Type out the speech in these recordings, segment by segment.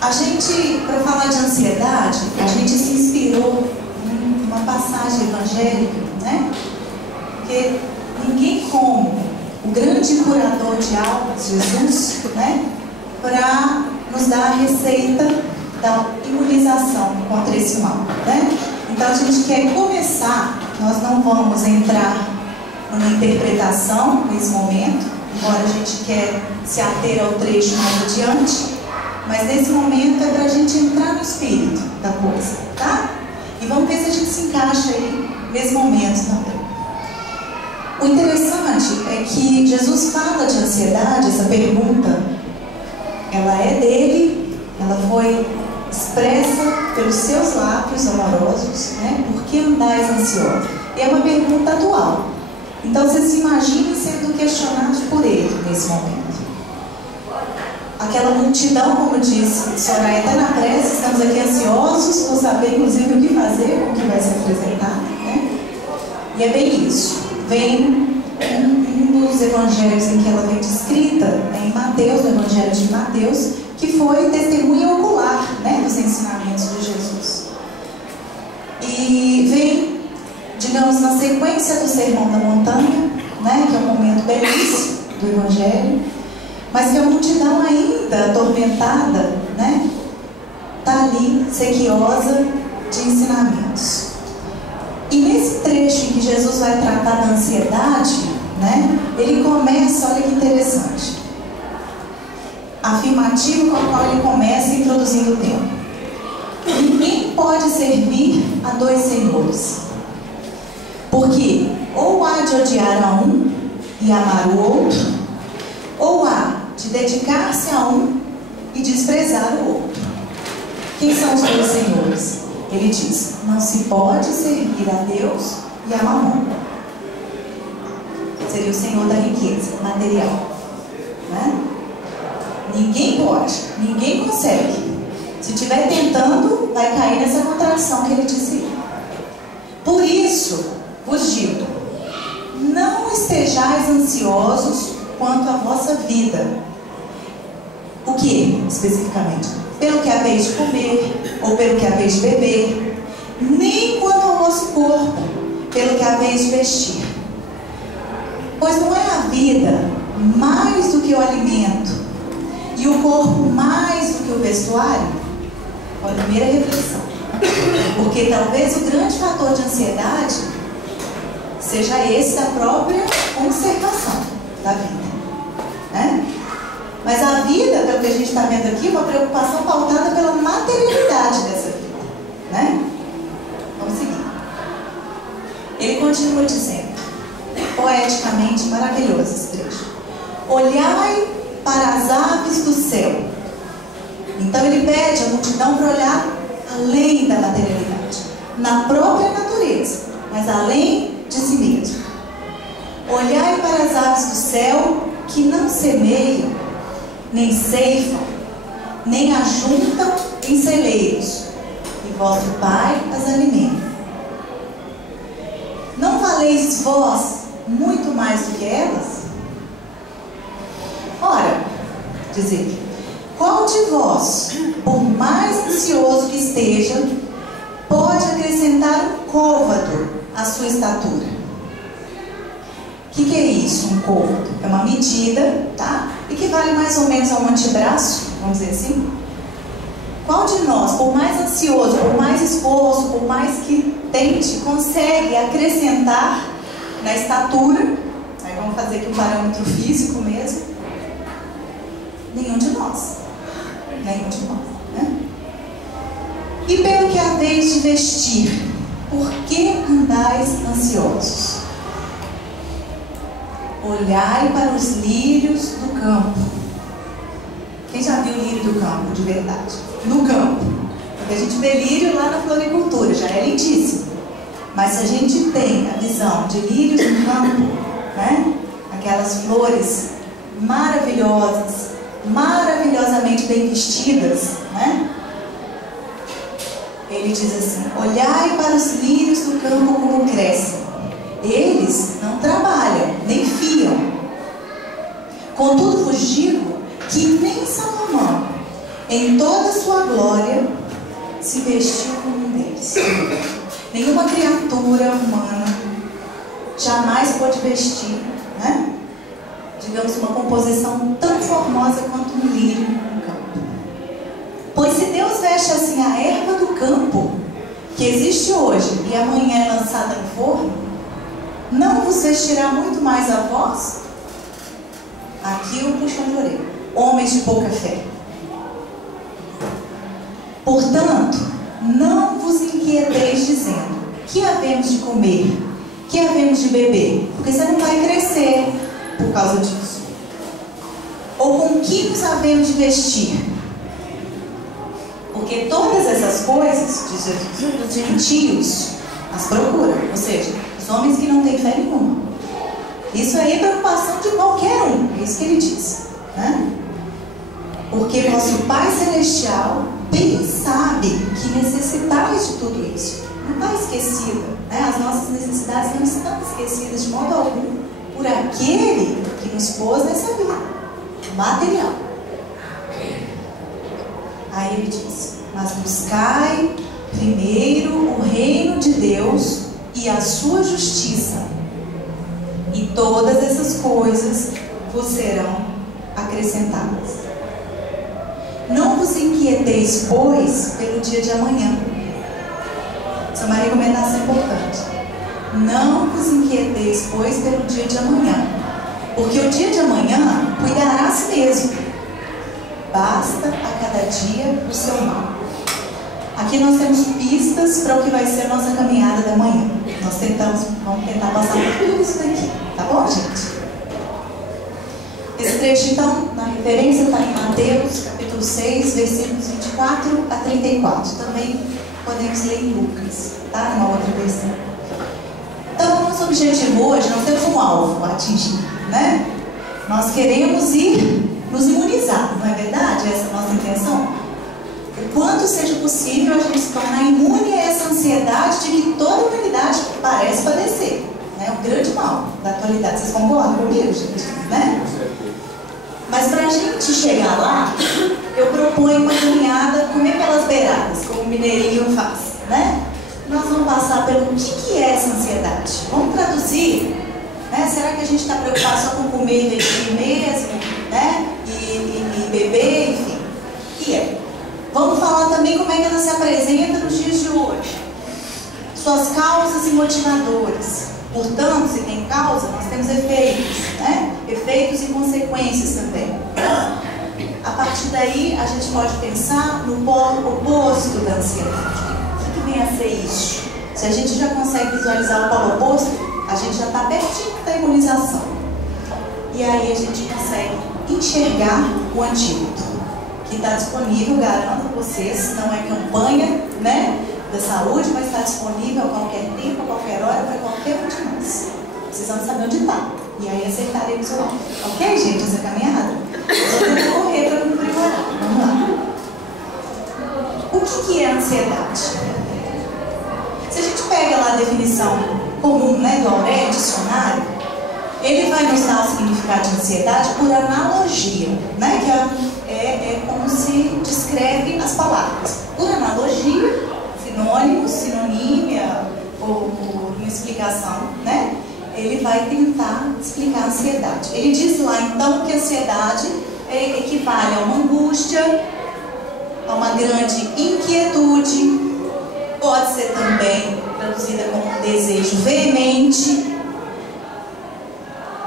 A gente, para falar de ansiedade, a gente se inspirou em uma passagem evangélica, né? Porque ninguém como o grande curador de almas, Jesus, né? Para nos dar a receita da imunização contra esse mal, né? Então a gente quer começar, nós não vamos entrar numa interpretação nesse momento, embora a gente quer se ater ao trecho mais adiante, mas nesse momento é para a gente entrar no espírito da coisa, tá? E vamos ver se a gente se encaixa aí nesse momento também. O interessante é que Jesus fala de ansiedade, essa pergunta, ela é dele, ela foi expressa pelos seus lábios amorosos, né? Por que andais ansiosos? E é uma pergunta atual. Então você se imagina sendo questionado por ele nesse momento. Aquela multidão, como disse Soraya, até na prece, estamos aqui ansiosos por saber inclusive o que fazer, o que vai se apresentar, né? E é bem isso. Vem um dos evangelhos em que ela vem descrita, em Mateus, no evangelho de Mateus, que foi testemunha ocular, né, dos ensinamentos de Jesus. E vem, digamos, na sequência do Sermão da Montanha, né, que é um momento belíssimo do evangelho, mas que a multidão ainda atormentada, né, está ali, sequiosa de ensinamentos. E nesse trecho em que Jesus vai tratar da ansiedade, né, ele começa, olha que interessante, afirmativo com o qual ele começa introduzindo o tema. Ninguém pode servir a dois senhores, porque ou há de odiar a um e amar o outro, ou há de dedicar-se a um e desprezar o outro. Quem são os dois senhores? Ele diz, não se pode servir a Deus e a Mamon. Seria o senhor da riqueza material, né? Ninguém pode, ninguém consegue. Se estiver tentando, vai cair nessa contradição que ele disse. Por isso, vos digo, não estejais ansiosos quanto à vossa vida. O que, especificamente? Pelo que haveis de comer, ou pelo que haveis de beber, nem quanto ao vosso corpo, pelo que haveis de vestir. Pois não é a vida mais do que o alimento, e o corpo mais do que o vestuário? Olha, a primeira reflexão. Porque talvez o grande fator de ansiedade seja esse da própria conservação da vida, né? Mas a vida, pelo que a gente está vendo aqui, é uma preocupação pautada pela materialidade dessa vida, né? Vamos seguir. Ele continua dizendo, poeticamente maravilhoso esse trecho: olhai para as aves do céu. Então ele pede a multidão para olhar além da materialidade, na própria natureza, mas além de si mesmo. Olhai para as aves do céu, que não semeiam, nem ceifam, nem ajuntam em celeiros, e vosso Pai as alimenta. Não valeis vós muito mais do que elas? Ora, diz ele, qual de vós, por mais ansioso que esteja, pode acrescentar um côvado à sua estatura? O que é isso, um côvado? É uma medida, tá? Equivale mais ou menos a um antebraço, vamos dizer assim. Qual de nós, por mais ansioso, por mais esforço, por mais que tente, consegue acrescentar na estatura? Aí vamos fazer aqui um parâmetro físico mesmo. Nenhum de nós. Nenhum de nós, né? E pelo que haveis de vestir, por que andais ansiosos? Olhai para os lírios do campo. Quem já viu lírio do campo, de verdade? No campo. Porque a gente vê lírio lá na floricultura, já é lindíssimo. Mas se a gente tem a visão de lírios no campo, né? Aquelas flores maravilhosas, maravilhosamente bem vestidas, né? Ele diz assim, olhai para os lírios do campo como crescem. Eles não trabalham, nem fiam. Contudo vos digo que nem Salomão, em toda a sua glória, se vestiu como um deles. Nenhuma criatura humana jamais pode vestir, né? Digamos, uma composição tão formosa quanto um lírio no campo. Pois se Deus veste assim a erva do campo, que existe hoje e amanhã é lançada no forno, não vos vestirá muito mais a vós? Aqui o puxão de orelha. Homens de pouca fé. Portanto, não vos inquieteis dizendo: que havemos de comer? Que havemos de beber? Porque você não vai crescer por causa disso. Ou com que nos havemos de vestir? Porque todas essas coisas, diz Jesus, os gentios as procuram. Ou seja, os homens que não têm fé nenhuma. Isso aí é preocupação de qualquer um. É isso que ele diz, né? Porque nosso Pai Celestial bem sabe que necessitais de tudo isso. Não está esquecida, né? As nossas necessidades não estão esquecidas de modo algum por aquele que nos pôs nessa vida material. Aí ele diz: mas buscai primeiro o reino de Deus e a sua justiça, e todas essas coisas vos serão acrescentadas. Não vos inquieteis, pois, pelo dia de amanhã. Essa é uma recomendação importante. Não vos inquieteis, pois, pelo dia de amanhã, porque o dia de amanhã cuidará a si mesmo. Basta a cada dia o seu mal. Aqui nós temos pistas para o que vai ser a nossa caminhada da manhã. Vamos tentar passar por tudo isso daqui, tá bom, gente? Esse trecho, então, na referência está em Mateus, capítulo 6, versículos 24 a 34. Também podemos ler em Lucas, tá? Numa outra versão. Então, nosso objetivo hoje, nós temos um alvo a atingir, né? Nós queremos ir nos imunizar, não é verdade? Essa é a nossa intenção. O quanto seja possível a gente se tornar imune a essa ansiedade de que toda a humanidade parece padecer. É um grande mal da atualidade. Vocês concordam comigo, gente? Né? Mas para a gente chegar lá, eu proponho uma caminhada, comer pelas beiradas, como o mineirinho faz, né? Nós vamos passar pelo que é essa ansiedade. Vamos traduzir, né? Será que a gente está preocupado só com comer e vestir mesmo, né? E beber, enfim. E é. Vamos falar também como é que ela se apresenta nos dias de hoje. Suas causas e motivadores. Portanto, se tem causa, nós temos efeitos, né? Efeitos e consequências também. A partir daí, a gente pode pensar no polo oposto da ansiedade. O que vem a ser isso? Se a gente já consegue visualizar o polo oposto, a gente já está pertinho da imunização. E aí a gente consegue enxergar o antídoto, que está disponível, garanto a vocês, não é campanha, né, da saúde, mas está disponível a qualquer tempo, a qualquer hora, para qualquer um de nós. Precisamos saber onde está. E aí acertaremos o nome. Ok, gente? Essa caminhada? Eu vou correr para me preparar. Vamos lá. O que é ansiedade? Se a gente pega lá a definição comum, né, do Aurélio, dicionário, ele vai nos dar o significado de ansiedade por analogia, né, que é como se descreve as palavras. Por analogia, sinônimos, sinonímia ou uma explicação, né? Ele vai tentar explicar a ansiedade. Ele diz lá então que a ansiedade equivale a uma angústia, a uma grande inquietude, pode ser também traduzida como um desejo veemente,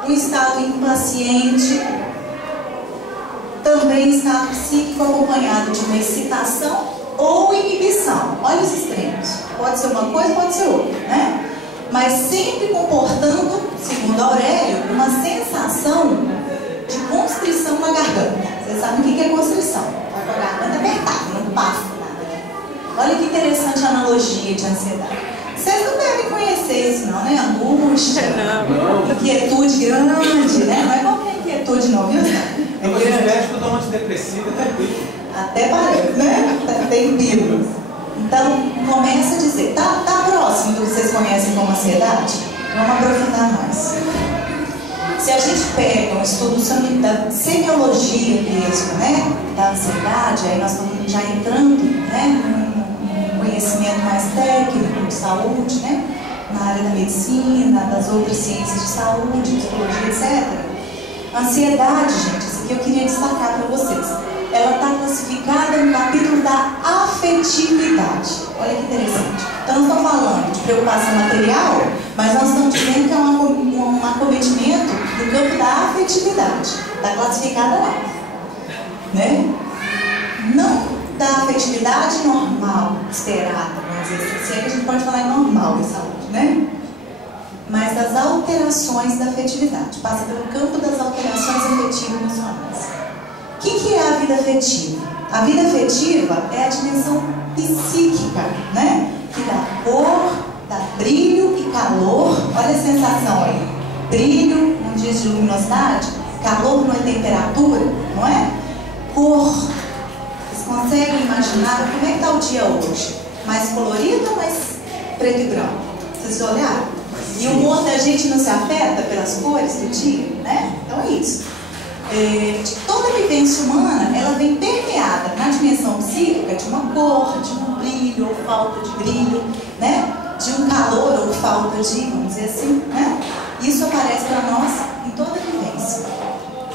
um estado impaciente, também estado psíquico acompanhado de uma excitação ou inibição. Olha os extremos. Pode ser uma coisa, pode ser outra, né? Mas sempre comportando, segundo Aurélio, uma sensação de constrição na garganta. Vocês sabem o que é constrição? Vai com a garganta apertada, não passa nada. Olha que interessante a analogia de ansiedade. Vocês não devem conhecer isso não, né? Angústia, inquietude grande, né? Não é qualquer inquietude não, viu? É grande. Médico dá um antidepressivo até pico. Até parece, né? Tem pílulas. Então, começa a dizer, tá próximo do que vocês conhecem como ansiedade? Vamos aprofundar mais. Se a gente pega um estudo da semiologia mesmo, né, da ansiedade, aí nós estamos já entrando, né, num conhecimento mais técnico de saúde, né, na área da medicina, das outras ciências de saúde, psicologia, etc. A ansiedade, gente, isso aqui eu queria destacar para vocês. Ela está classificada no capítulo da afetividade. Olha que interessante. Então, nós estamos falando de preocupação material, mas nós estamos dizendo que é um acometimento do campo da afetividade. Está classificada lá. Né? Não da afetividade normal, esperada, vamos dizer assim. Se é que a gente pode falar em normal em saúde, né? Mas das alterações da afetividade. Passa pelo campo das alterações afetivas emocionais. O que é a vida afetiva? A vida afetiva é a dimensão psíquica, né? Que dá cor, dá brilho e calor. Olha a sensação aí. Brilho, não diz de luminosidade. Calor não é temperatura, não é? Cor. Vocês conseguem imaginar como é que está o dia hoje? Mais colorido ou mais preto e branco? Vocês olharam? E o humor da gente não se afeta pelas cores do dia, né? Então é isso. Toda a vivência humana, ela vem permeada na dimensão psíquica de uma cor, de um brilho ou falta de brilho, né? De um calor ou falta de, vamos dizer assim, né? Isso aparece para nós em toda a vivência.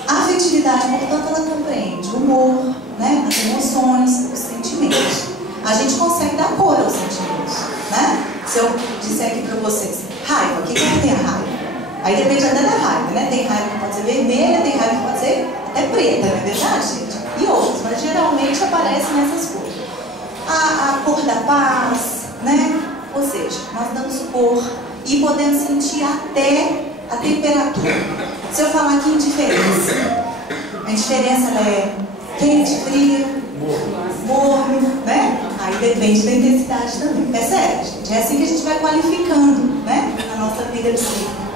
A afetividade, portanto, ela compreende o humor, né? As emoções, os sentimentos. A gente consegue dar cor aos sentimentos, né? Se eu disser aqui para vocês, raiva, o que é ter raiva? Aí depende até da raiva, né? Tem raiva que pode ser vermelha, tem raiva que pode ser até preta, não é verdade, gente? E outras, mas geralmente aparecem nessas cores. A cor da paz, né? Ou seja, nós damos cor e podemos sentir até a temperatura. Se eu falar aqui indiferença, a indiferença ela é quente, frio, morno, né? Aí depende da intensidade também. Percebe, gente? É assim que a gente vai qualificando, né? A nossa vida psíquica.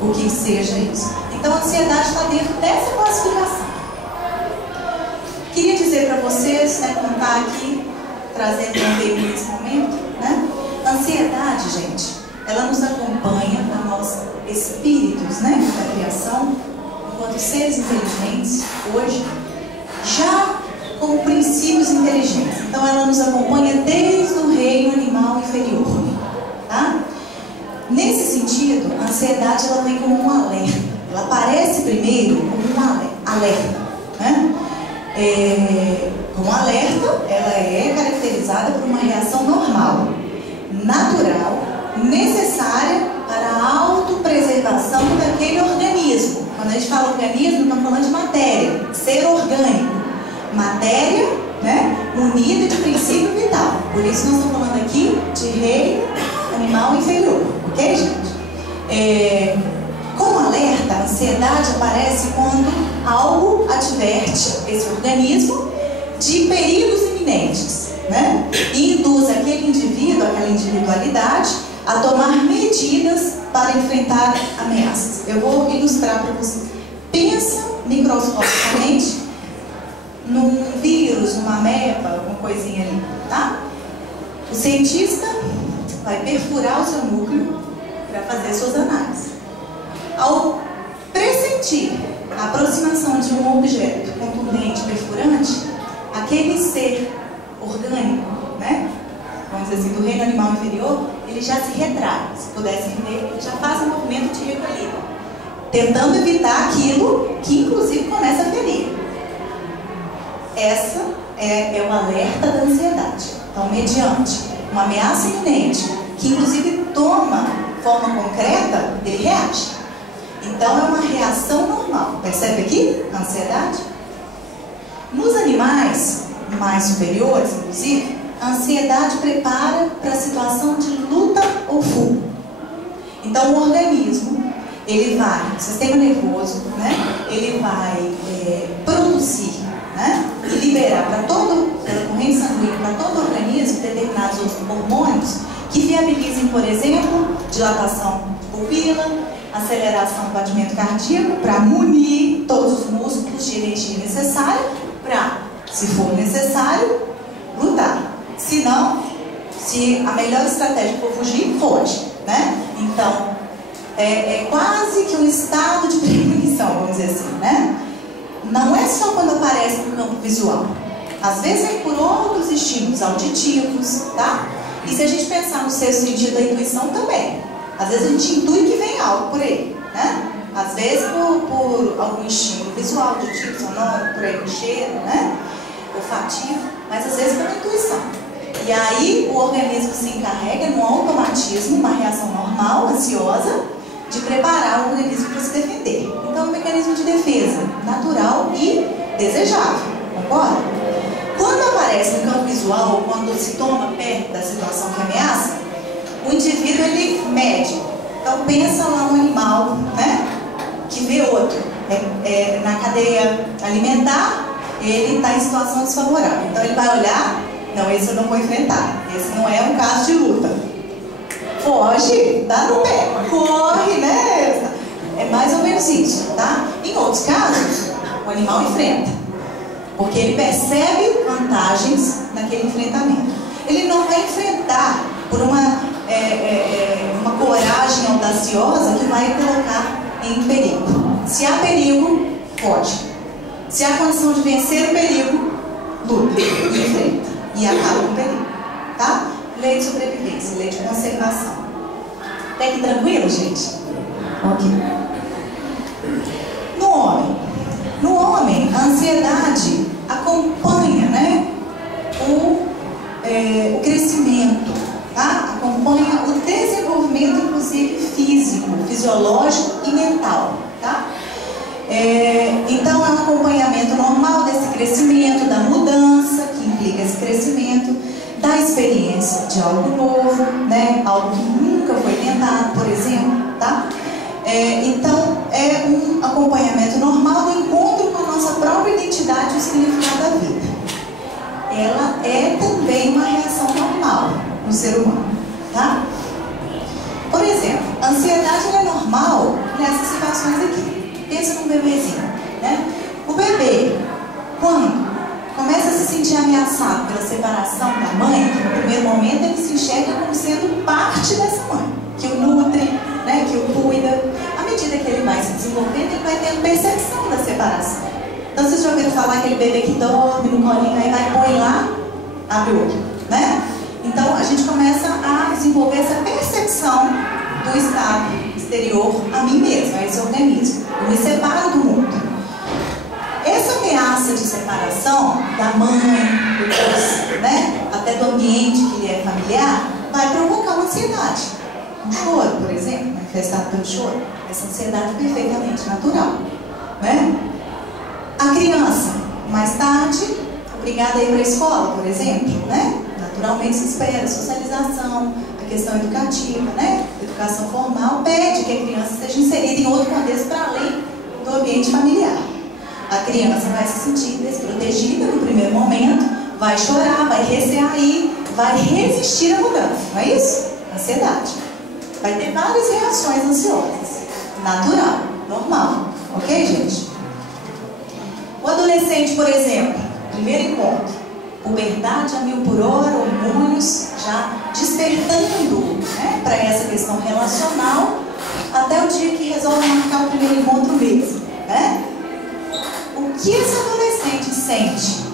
O que seja isso. Então a ansiedade está dentro dessa classificação. Queria dizer para vocês, né, contar aqui, trazendo um veículo nesse momento, né? A ansiedade, gente, ela nos acompanha a nós espíritos, né, da criação, enquanto seres inteligentes, hoje, já com princípios inteligentes. Então ela nos acompanha desde o reino animal inferior, tá? Nesse sentido, a ansiedade ela vem como um alerta. Ela aparece primeiro como um alerta, né? Como alerta, ela é caracterizada por uma reação normal, natural, necessária para a autopreservação daquele organismo. Quando a gente fala organismo, estamos falando de matéria, ser orgânico. Matéria, né, munida de princípio vital. Por isso nós estamos falando aqui de reino animal inferior. Ok, gente? Como alerta, a ansiedade aparece quando algo adverte esse organismo de perigos iminentes, né? E induz aquele indivíduo, aquela individualidade, a tomar medidas para enfrentar ameaças. Eu vou ilustrar para vocês. Pensa microscopicamente num vírus, numa ameba, alguma coisinha ali, tá? O cientista vai perfurar o seu núcleo para fazer suas análises. Ao pressentir a aproximação de um objeto contundente, perfurante, aquele ser orgânico, né, vamos dizer assim, do reino animal inferior, ele já se retrai. Se pudesse entender, ele já faz um movimento de recolhida, tentando evitar aquilo que inclusive começa a ferir. Essa é o alerta da ansiedade. Então, mediante uma ameaça iminente, que inclusive toma forma concreta, ele reage. Então é uma reação normal. Percebe aqui a ansiedade? Nos animais mais superiores, inclusive, a ansiedade prepara para a situação de luta ou fuga. Então o organismo, ele vai, o sistema nervoso, né, ele vai produzir, né, e liberar para pela corrente sanguínea, para todo o organismo, determinados hormônios que viabilizem, por exemplo, dilatação de pupila, aceleração do batimento cardíaco, para munir todos os músculos de energia necessária para, se for necessário, lutar. Se não, se a melhor estratégia for fugir, foge, né? Então, é quase que um estado de premonição, vamos dizer assim, né? Não é só quando aparece no campo visual. Às vezes é por outros estímulos auditivos, tá? E se a gente pensar no sexto sentido da intuição também. Às vezes a gente intui que vem algo por aí, né? Às vezes por algum estímulo visual, auditivo, sonoro, por aí com cheiro, né? Olfativo, mas às vezes pela intuição. E aí o organismo se encarrega num automatismo, uma reação normal, ansiosa, de preparar o organismo para se defender. Então é um mecanismo de defesa natural e desejável, concorda? Quando aparece no campo visual, ou quando se toma perto da situação que ameaça, o indivíduo ele mede. Então pensa lá um animal, né, que vê outro. Na cadeia alimentar, ele está em situação desfavorável. Então ele vai olhar, não, esse eu não vou enfrentar. Esse não é um caso de luta. Foge, dá no pé, corre, né? É mais ou menos isso, tá? Em outros casos, o animal enfrenta, porque ele percebe vantagens naquele enfrentamento. Ele não vai enfrentar por uma coragem audaciosa que vai colocar em perigo. Se há perigo, foge. Se há condição de vencer o perigo, luta e enfrenta. E acaba com o perigo, tá? Lei de sobrevivência, lei de conservação. Até aqui tranquilo, gente? Ok. No homem, a ansiedade acompanha, né, o crescimento, tá? Acompanha o desenvolvimento, inclusive físico, fisiológico e mental, tá? Então é um acompanhamento normal desse crescimento, da mudança que implica esse crescimento, da experiência de algo novo, né? Algo que nunca foi tentado, por exemplo, tá? Então é um acompanhamento normal do encontro com a nossa própria identidade e o significado da vida. Ela é também uma reação normal no ser humano, tá? Por exemplo, a ansiedade é normal nessas situações aqui. Pensa num bebezinho, né? O bebê, quando começa a se sentir ameaçado pela separação da mãe, que no primeiro momento ele se enxerga como sendo parte dessa mãe, que o nutre, né, que o cuida. À medida que ele vai se desenvolvendo, ele vai tendo percepção da separação. Então vocês já ouviram falar aquele bebê que dorme no colinho, aí vai põe lá, abre o olho, né? Então a gente começa a desenvolver essa percepção do estado exterior a mim mesmo, a esse organismo. Eu me separo do mundo. Essa ameaça de separação da mãe, depois, né, até do ambiente que lhe é familiar, vai provocar uma ansiedade. Um choro, por exemplo, manifestado pelo choro. Essa ansiedade é perfeitamente natural, né? A criança, mais tarde, obrigada a ir para a escola, por exemplo, né? Naturalmente se espera socialização, a questão educativa, né? Educação formal pede que a criança seja inserida em outro contexto para além do ambiente familiar. A criança vai se sentir desprotegida no primeiro momento, vai chorar, vai recear e vai resistir à mudança, não é isso? Ansiedade. Vai ter várias reações ansiosas. Natural, normal. Ok, gente? O adolescente, por exemplo, primeiro encontro, puberdade a 1000 por hora, hormônios já despertando, né, para essa questão relacional, até o dia que resolve marcar o primeiro encontro mesmo, né? O que esse adolescente sente,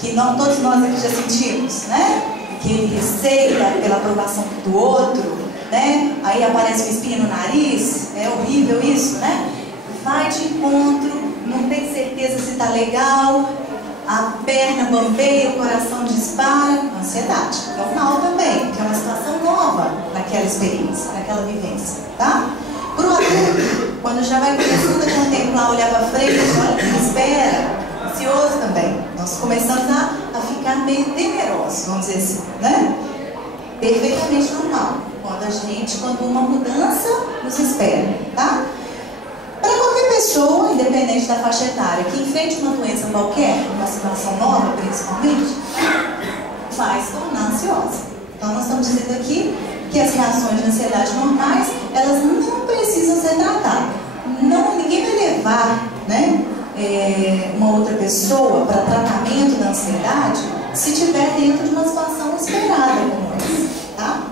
que todos nós aqui já sentimos, né? Aquele receio pela aprovação do outro, né? Aí aparece um espinho no nariz, é horrível isso, né? Vai de encontro, não tem certeza se está legal, a perna bambeia, o coração dispara, ansiedade. Normal também, que é uma situação nova naquela experiência, naquela vivência, tá? Para o adulto, quando já vai começando a contemplar, olhar para frente, olha que espera, ansioso também. Nós começamos a ficar meio temerosos, vamos dizer assim, né? Perfeitamente normal. Quando uma mudança nos espera, tá? Para qualquer pessoa, independente da faixa etária, que enfrente uma doença qualquer, uma situação nova principalmente, vai se tornar ansiosa. Então nós estamos dizendo aqui que as reações de ansiedade normais, elas não precisam ser tratadas. Ninguém vai levar, né, uma outra pessoa para tratamento da ansiedade se estiver dentro de uma situação esperada como essa, tá?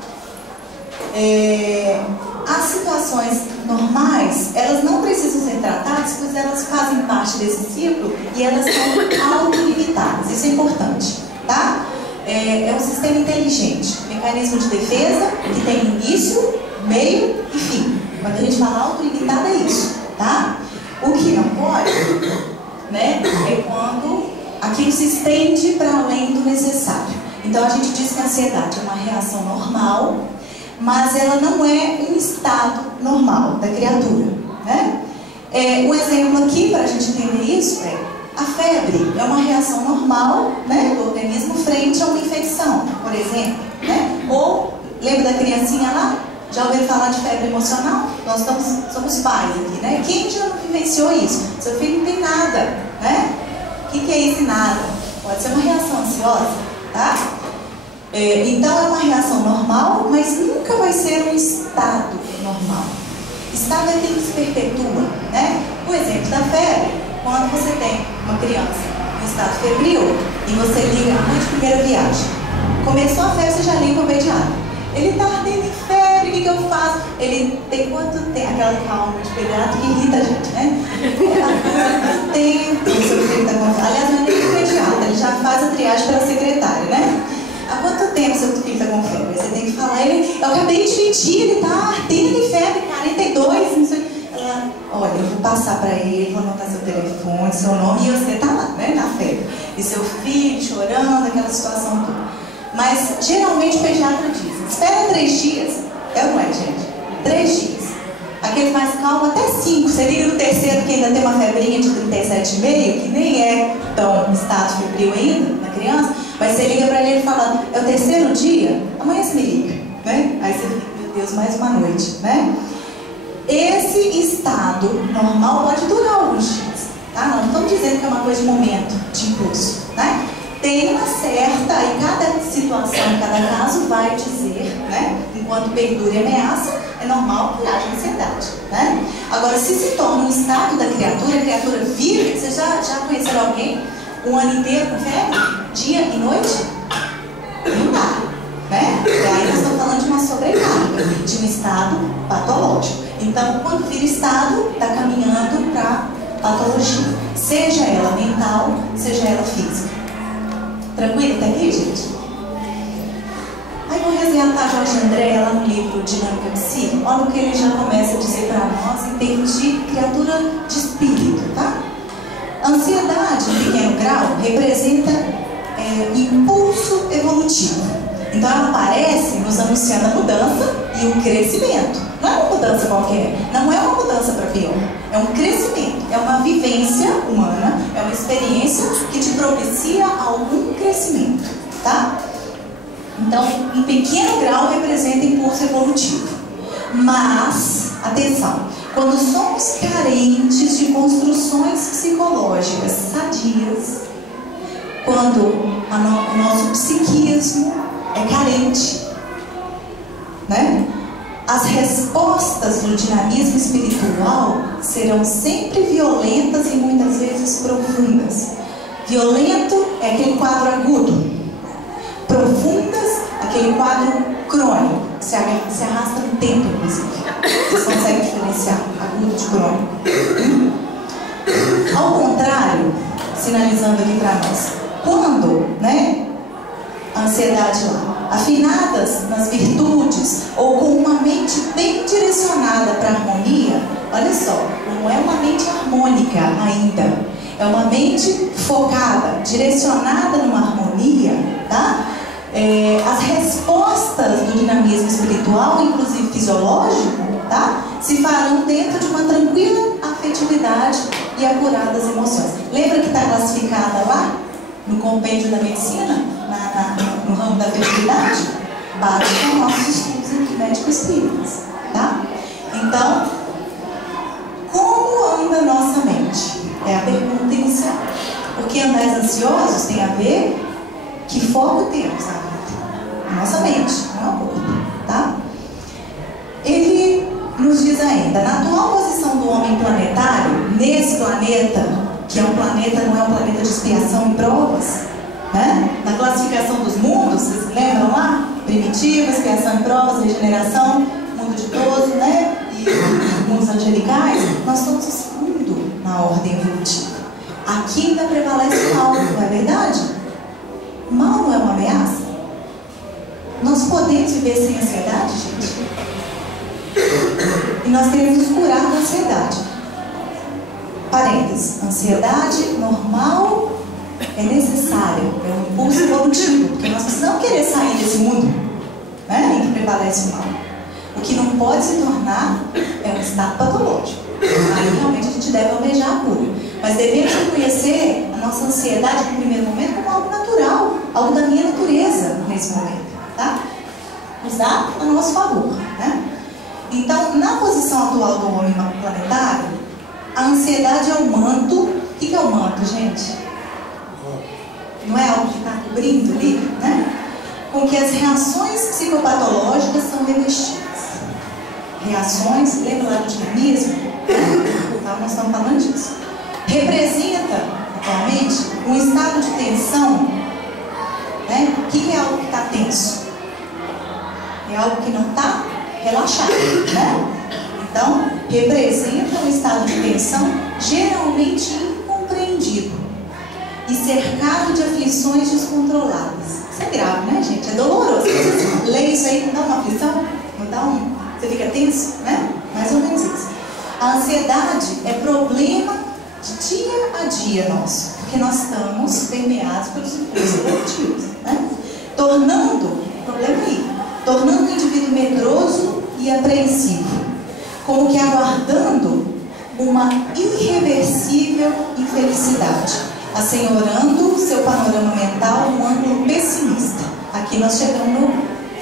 A as situações normais, elas não precisam ser tratadas, pois elas fazem parte desse ciclo e elas são autolimitadas. Isso é importante, tá? É um sistema inteligente, mecanismo de defesa que tem início, meio e fim. Quando a gente fala autolimitada, é isso, tá? O que não pode, né, é quando aquilo se estende para além do necessário. Então a gente diz que a ansiedade é uma reação normal, mas ela não é um estado normal da criatura, né? Um exemplo aqui para a gente entender isso é a febre. É uma reação normal, né, do organismo frente a uma infecção, por exemplo, né? Ou, lembra da criancinha lá? Já ouviram falar de febre emocional? Nós somos pais aqui, né? Quem já não vivenciou isso? Seu filho não tem nada, né? O que é isso nada? Pode ser uma reação ansiosa, tá? Então é uma reação normal, mas nunca vai ser um estado normal. Estado é aquilo que se perpetua, né? O exemplo da febre, quando você tem uma criança em estado febril e você liga a mãe de primeira viagem. Começou a febre, você já liga o pediatra. Ele está ardendo em febre, o que eu faço? Ele tem quanto tempo? Aquela calma de pediatra que irrita a gente, né? Quanto tempo o seu filho está com febre? Aliás, não é nem o pediatra, ele já faz a triagem pela secretária, né? Há quanto tempo seu filho está com febre? Você tem que falar, eu acabei de medir, ele está ardendo em febre, 42, não sei. Ela, olha, eu vou passar para ele, vou anotar seu telefone, seu nome, e você está lá, né, na febre. E seu filho chorando, aquela situação toda. Mas, geralmente, o pediatra diz, espera 3 dias. É ou não é, gente? 3 dias. Aquele mais calmo, até 5. Você liga no terceiro, que ainda tem uma febrinha de 37,5, que nem é tão estado febril ainda, na criança. Mas você liga para ele e fala, é o terceiro dia? Amanhã você me liga, né? Aí você fica, meu Deus, mais uma noite, né? Esse estado normal pode durar alguns dias, tá? Não estamos dizendo que é uma coisa de momento, de impulso, né? Tem uma certa, e cada situação, cada caso vai dizer, né? Enquanto perdura e ameaça, é normal que haja ansiedade, né? Agora, se torna um estado da criatura, a criatura vive, vocês já conheceram alguém um ano inteiro com febre? Dia e noite? Não dá, né? E aí nós estamos falando de uma sobrecarga, de um estado patológico. Então, quando vira estado, está caminhando para patologia, seja ela mental, seja ela física. Tranquilo até aqui, gente? Aí vou resgatar Jorge André lá no livro Dinâmica Psi. Olha o que ele já começa a dizer para nós em termos de criatura de espírito, tá? Ansiedade, em pequeno grau, representa impulso evolutivo. Então ela aparece nos anunciando a mudança e o crescimento. Não é uma mudança qualquer, não é uma mudança para pior. É um crescimento, é uma vivência humana, é uma experiência que te propicia algum crescimento, tá? Então, em pequeno grau representa impulso evolutivo. Mas, atenção, quando somos carentes de construções psicológicas sadias, quando o nosso psiquismo é carente, né? As respostas do dinamismo espiritual serão sempre violentas e muitas vezes profundas. Violento é aquele quadro agudo. Profundas, aquele quadro crônico, que se arrasta no tempo, inclusive. Vocês conseguem diferenciar agudo de crônico. Ao contrário, sinalizando aqui para nós, quando, né, a ansiedade lá, afinadas nas virtudes ou com uma mente bem direcionada para a harmonia, olha só, não é uma mente harmônica ainda, é uma mente focada, direcionada numa harmonia, tá? As respostas do dinamismo espiritual, inclusive fisiológico, tá? Se farão dentro de uma tranquila afetividade e apuradas emoções. Lembra que está classificada lá no compêndio da medicina, no ramo da afetividade? Bate com nossos estudos aqui médico-espíritas, tá? Então, como anda a nossa mente? É a pergunta inicial. Porque andais ansiosos tem a ver que foco temos na vida. A nossa mente, não é o corpo, tá? Ele nos diz ainda, na atual posição do homem planetário, nesse planeta, que é um planeta, não é um planeta de expiação e provas, né? Na classificação dos mundos, vocês lembram lá? Primitiva, expiação e provas, regeneração, mundo ditoso, né? ordens angelicais, nós estamos no segundo na ordem evolutiva. Aqui ainda prevalece o mal, não é verdade? O mal não é uma ameaça? Nós podemos viver sem ansiedade, gente? E nós queremos nos curar da ansiedade. Parênteses, ansiedade normal é necessária, é um impulso evolutivo, porque nós precisamos querer sair desse mundo, né, em que prevalece o mal. O que não pode se tornar é um estado patológico. Aí realmente a gente deve almejar a cura. Mas devemos reconhecer a nossa ansiedade no primeiro momento como algo natural, algo da minha natureza nesse momento, tá? Usar a nosso favor, né? Então, na posição atual do homem planetário, a ansiedade é o manto. O que é o manto, gente? Não é algo que está cobrindo ali, né? Com que as reações psicopatológicas são revestidas. Reações, lembra lá do dinamismo? Então, nós estamos falando disso. Representa, atualmente, um estado de tensão, né? O que é algo que está tenso? É algo que não está relaxado, né? Então, representa um estado de tensão geralmente incompreendido e cercado de aflições descontroladas. Isso é grave, né, gente? É doloroso. Você lê isso aí, não dá uma aflição? Não dá um... Você fica tenso, né? Mais ou menos isso. A ansiedade é problema de dia a dia nosso, porque nós estamos permeados pelos impulsos evolutivos, né? Tornando o indivíduo medroso e apreensivo, como que aguardando uma irreversível infelicidade, assenhorando seu panorama mental num ângulo pessimista. Aqui nós chegamos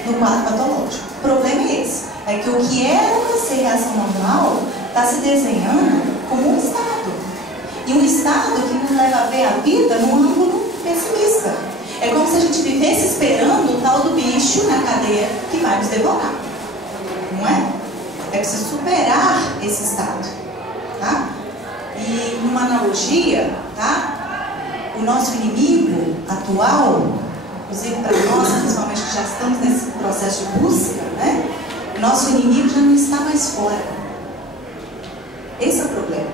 no quadro patológico. O problema é esse, é que o que era para ser reação normal está se desenhando como um estado. E um estado que nos leva a ver a vida num ângulo pessimista. É como se a gente vivesse esperando o tal do bicho na cadeia que vai nos devorar. Não é? É preciso superar esse estado. Tá? E numa analogia, tá? O nosso inimigo atual, inclusive para nós, principalmente que já estamos nesse processo de busca, né? O nosso inimigo já não está mais fora. Esse é o problema.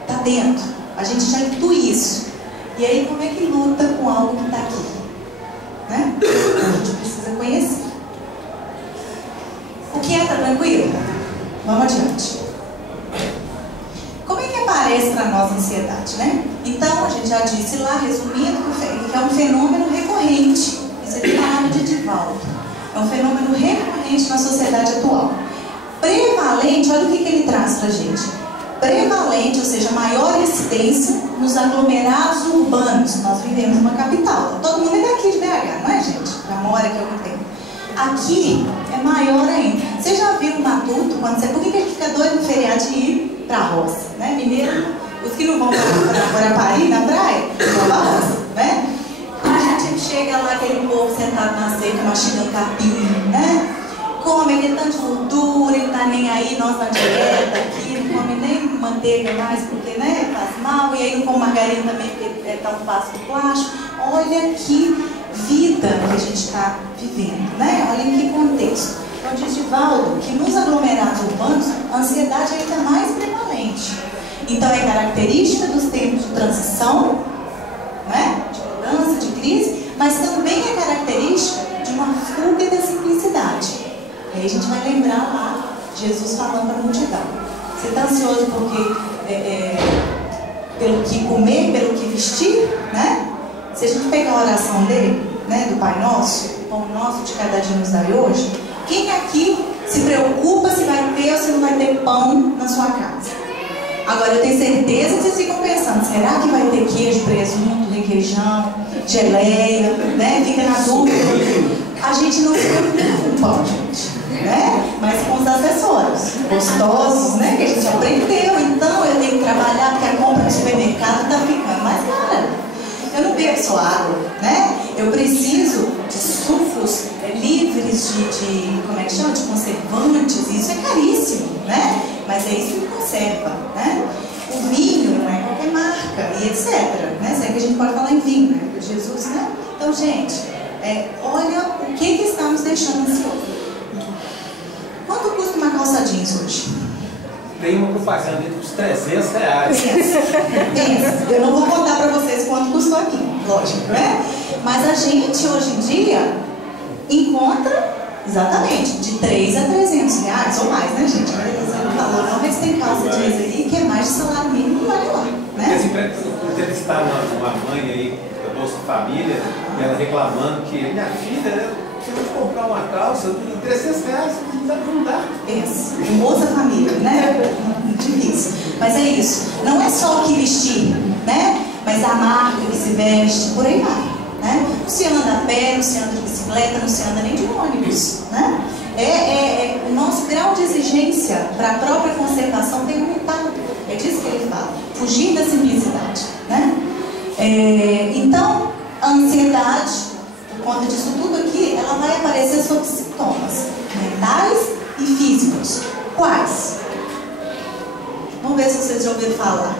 Está dentro. A gente já intui isso. E aí, como é que luta com algo que está aqui? Né? A gente precisa conhecer. O que é? Está tranquilo? Vamos adiante. Como é que aparece para nós a ansiedade, né? Então, a gente já disse lá, resumindo, que é um fenômeno recorrente. Isso aqui é falado de Divaldo. É um fenômeno recorrente na sociedade atual. Prevalente, olha o que ele traz para a gente. Prevalente, ou seja, maior incidência nos aglomerados urbanos. Nós vivemos numa capital. Todo mundo é daqui de BH, não é, gente? Já mora aqui há algum tempo. Aqui é maior ainda. Você já viu um matuto? Por que a gente fica doido no feriado de ir para a roça? Né? Mineiro, os que não vão para Guarapari, na praia, vão para a roça, né? A gente chega lá, aquele povo sentado na seca, mastigando capim, né? Come aquele tanto de gordura, ele tá nem aí, nós na dieta aqui, não come nem manteiga mais, porque, né, faz mal, e aí não come margarina também, porque tá um passo do plástico. Olha que vida que a gente está vivendo, né? Olha em que contexto. Então diz Divaldo que nos aglomerados urbanos a ansiedade é ainda mais prevalente. Então é característica dos tempos de transição, né? De mudança, de crise, mas também é característica de uma fuga da simplicidade. E aí a gente vai lembrar lá Jesus falando para a multidão. Você está ansioso pelo que comer, pelo que vestir, né? Se a gente pegar a oração dele, né, do Pai Nosso, o pão nosso de cada dia nos dai hoje, quem aqui se preocupa se vai ter ou se não vai ter pão na sua casa? Agora, eu tenho certeza que vocês ficam pensando, será que vai ter queijo, presunto, requeijão, geleia, né? Fica na dúvida. A gente não se preocupa com o pão, gente, né? Mas com os acessórios gostosos, né? Que a gente aprendeu. Então, eu tenho que trabalhar porque a compra no supermercado está ficando mais cara. Eu não bebo só água, né? Eu preciso de sucos livres de como é que chama? De conservantes. Isso é caríssimo, né? Mas é isso que conserva, né? O vinho não é qualquer marca e etc, né? Será que a gente pode falar em vinho, né? Jesus, né? Então, gente, olha o que está nos deixando ansioso. Quanto custa uma calça jeans hoje? tem uma propaganda entre os R$300. Pensa. Eu não vou contar para vocês quanto custou aqui, lógico, né? Mas a gente hoje em dia encontra exatamente de R$300 a R$300 ou mais, né, gente? Você não falou, não, mas tem calça jeans aí que é mais de salário mínimo e olha lá, né? Entrevistaram uma mãe aí da Bolsa Família e ela reclamando que minha filha, se eu comprar uma calça de R$300, não dá. Pensa, Bolsa Família, né? Difícil. Mas é isso. Não é só o que vestir, né? Mas a marca que se veste, por aí vai. Né? Não se anda a pé, não se anda de bicicleta, não se anda nem de ônibus, né? O nosso grau de exigência para a própria conservação tem aumentado. É disso que ele fala. Fugir da simplicidade, né? Então, a ansiedade, por conta disso tudo aqui, ela vai aparecer sob sintomas mentais e físicos. Quais? Vamos ver se vocês já ouviram falar.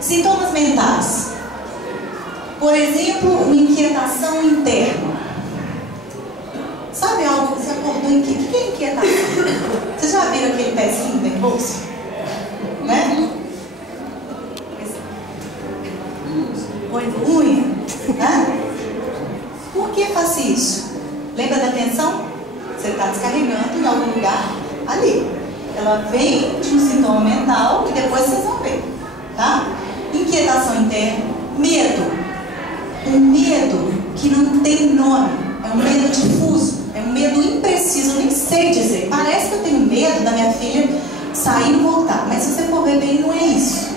Sintomas mentais. Por exemplo, uma inquietação interna. Sabe algo que você acordou em que? O que é inquietação? Vocês já viram aquele pezinho nervoso? Né? Põe unha, né? Por que faz isso? Lembra da tensão? Você está descarregando em algum lugar ali. Ela vem de um sintoma mental e depois vocês vão ver, tá? Inquietação interna, medo. Um medo que não tem nome, é um medo difuso, é um medo impreciso, eu nem sei dizer. Parece que eu tenho medo da minha filha sair e voltar, mas se você for ver bem, não é isso.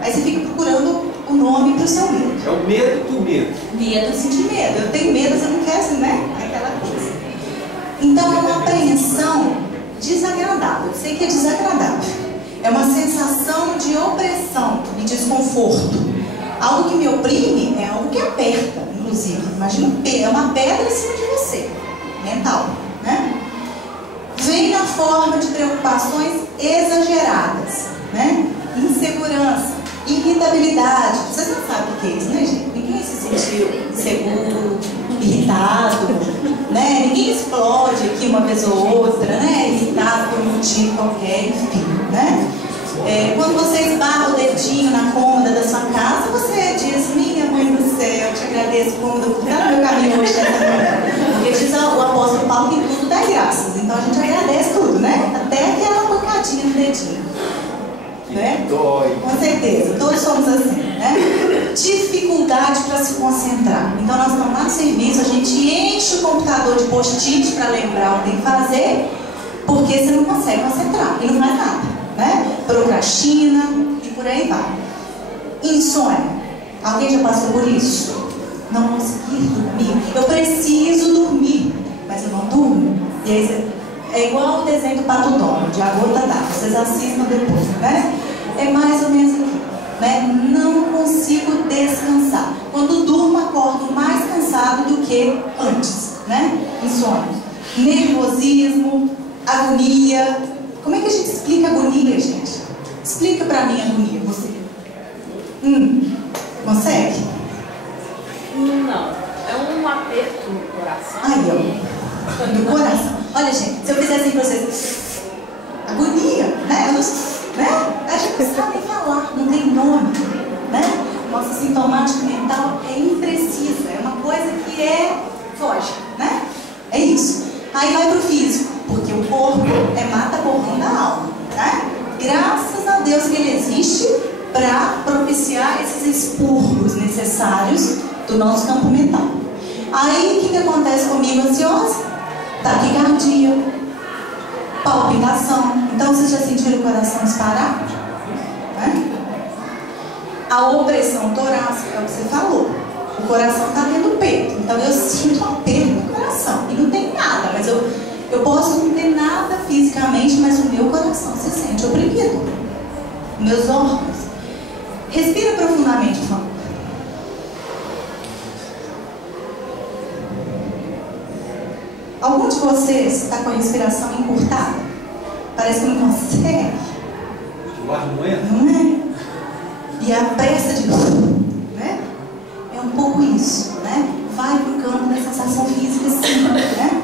Aí você fica procurando o nome para o seu medo. É o medo do medo. Medo de sentir medo. Eu tenho medo, você não quer assim, né? Aquela coisa. Então é uma apreensão desagradável. Eu sei que é desagradável. É uma sensação de opressão e desconforto. Algo que me oprime é algo que aperta, inclusive. Imagina, é uma pedra em cima de você, mental, né? Vem na forma de preocupações exageradas, né? Insegurança, irritabilidade. Vocês não sabem o que é isso, né, gente? Ninguém se sentiu inseguro, irritado, né? Ninguém explode aqui uma vez ou outra, né? Irritado por um motivo qualquer, enfim, né? Quando você esbarra o dedinho na cômoda da sua casa, você diz: minha mãe do céu, eu te agradeço, cômoda, por estar no meu caminho hoje nessa manhã. Porque diz o apóstolo Paulo que tudo dá graças. Então a gente agradece tudo, né? Até aquela pancadinha no dedinho. Né? Dói. Com certeza, todos somos assim, né? Dificuldade para se concentrar. Então nós estamos lá no serviço, a gente enche o computador de post-it para lembrar o que tem que fazer, porque você não consegue concentrar e não faz nada. Né? Procrastina e por aí vai. Insônia. Alguém já passou por isso? Não conseguir dormir. Eu preciso dormir, mas eu não durmo. E aí é igual o desenho do Pato Donald, de A Gota d'Água. Vocês assistam depois, né? É mais ou menos aqui, né? Não consigo descansar. Quando durmo, acordo mais cansado do que antes, né? Insônia. Nervosismo, agonia. Como é que a gente explica agonia, gente? Explica pra mim a agonia, você. Consegue? Não. É um aperto no coração. Ai, ó. No coração. Olha, gente, se eu fizer assim pra vocês. Agonia, né? A gente não sabe falar, não tem nome, né? Nossa sintomática mental é imprecisa. É uma coisa que foge, né? É isso. Aí vai pro físico. Porque o corpo é mata-borrão da alma, né? Graças a Deus que ele existe para propiciar esses expurgos necessários do nosso campo mental. Aí, o que acontece comigo ansiosa? Taquicardia, palpitação. Então, vocês já sentiram o coração disparar? Né? A opressão torácica, é o que você falou. O coração está dentro do peito. Então, eu sinto um aperto no coração. E não tem nada, mas eu posso não ter nada fisicamente, mas o meu coração se sente oprimido. Meus órgãos. Respira profundamente, por favor. Algum de vocês está com a respiração encurtada? Parece que não consegue. O ar não entra? Não é? E a pressa de... né? É um pouco isso, né? Vai para o campo da sensação física, sim, né?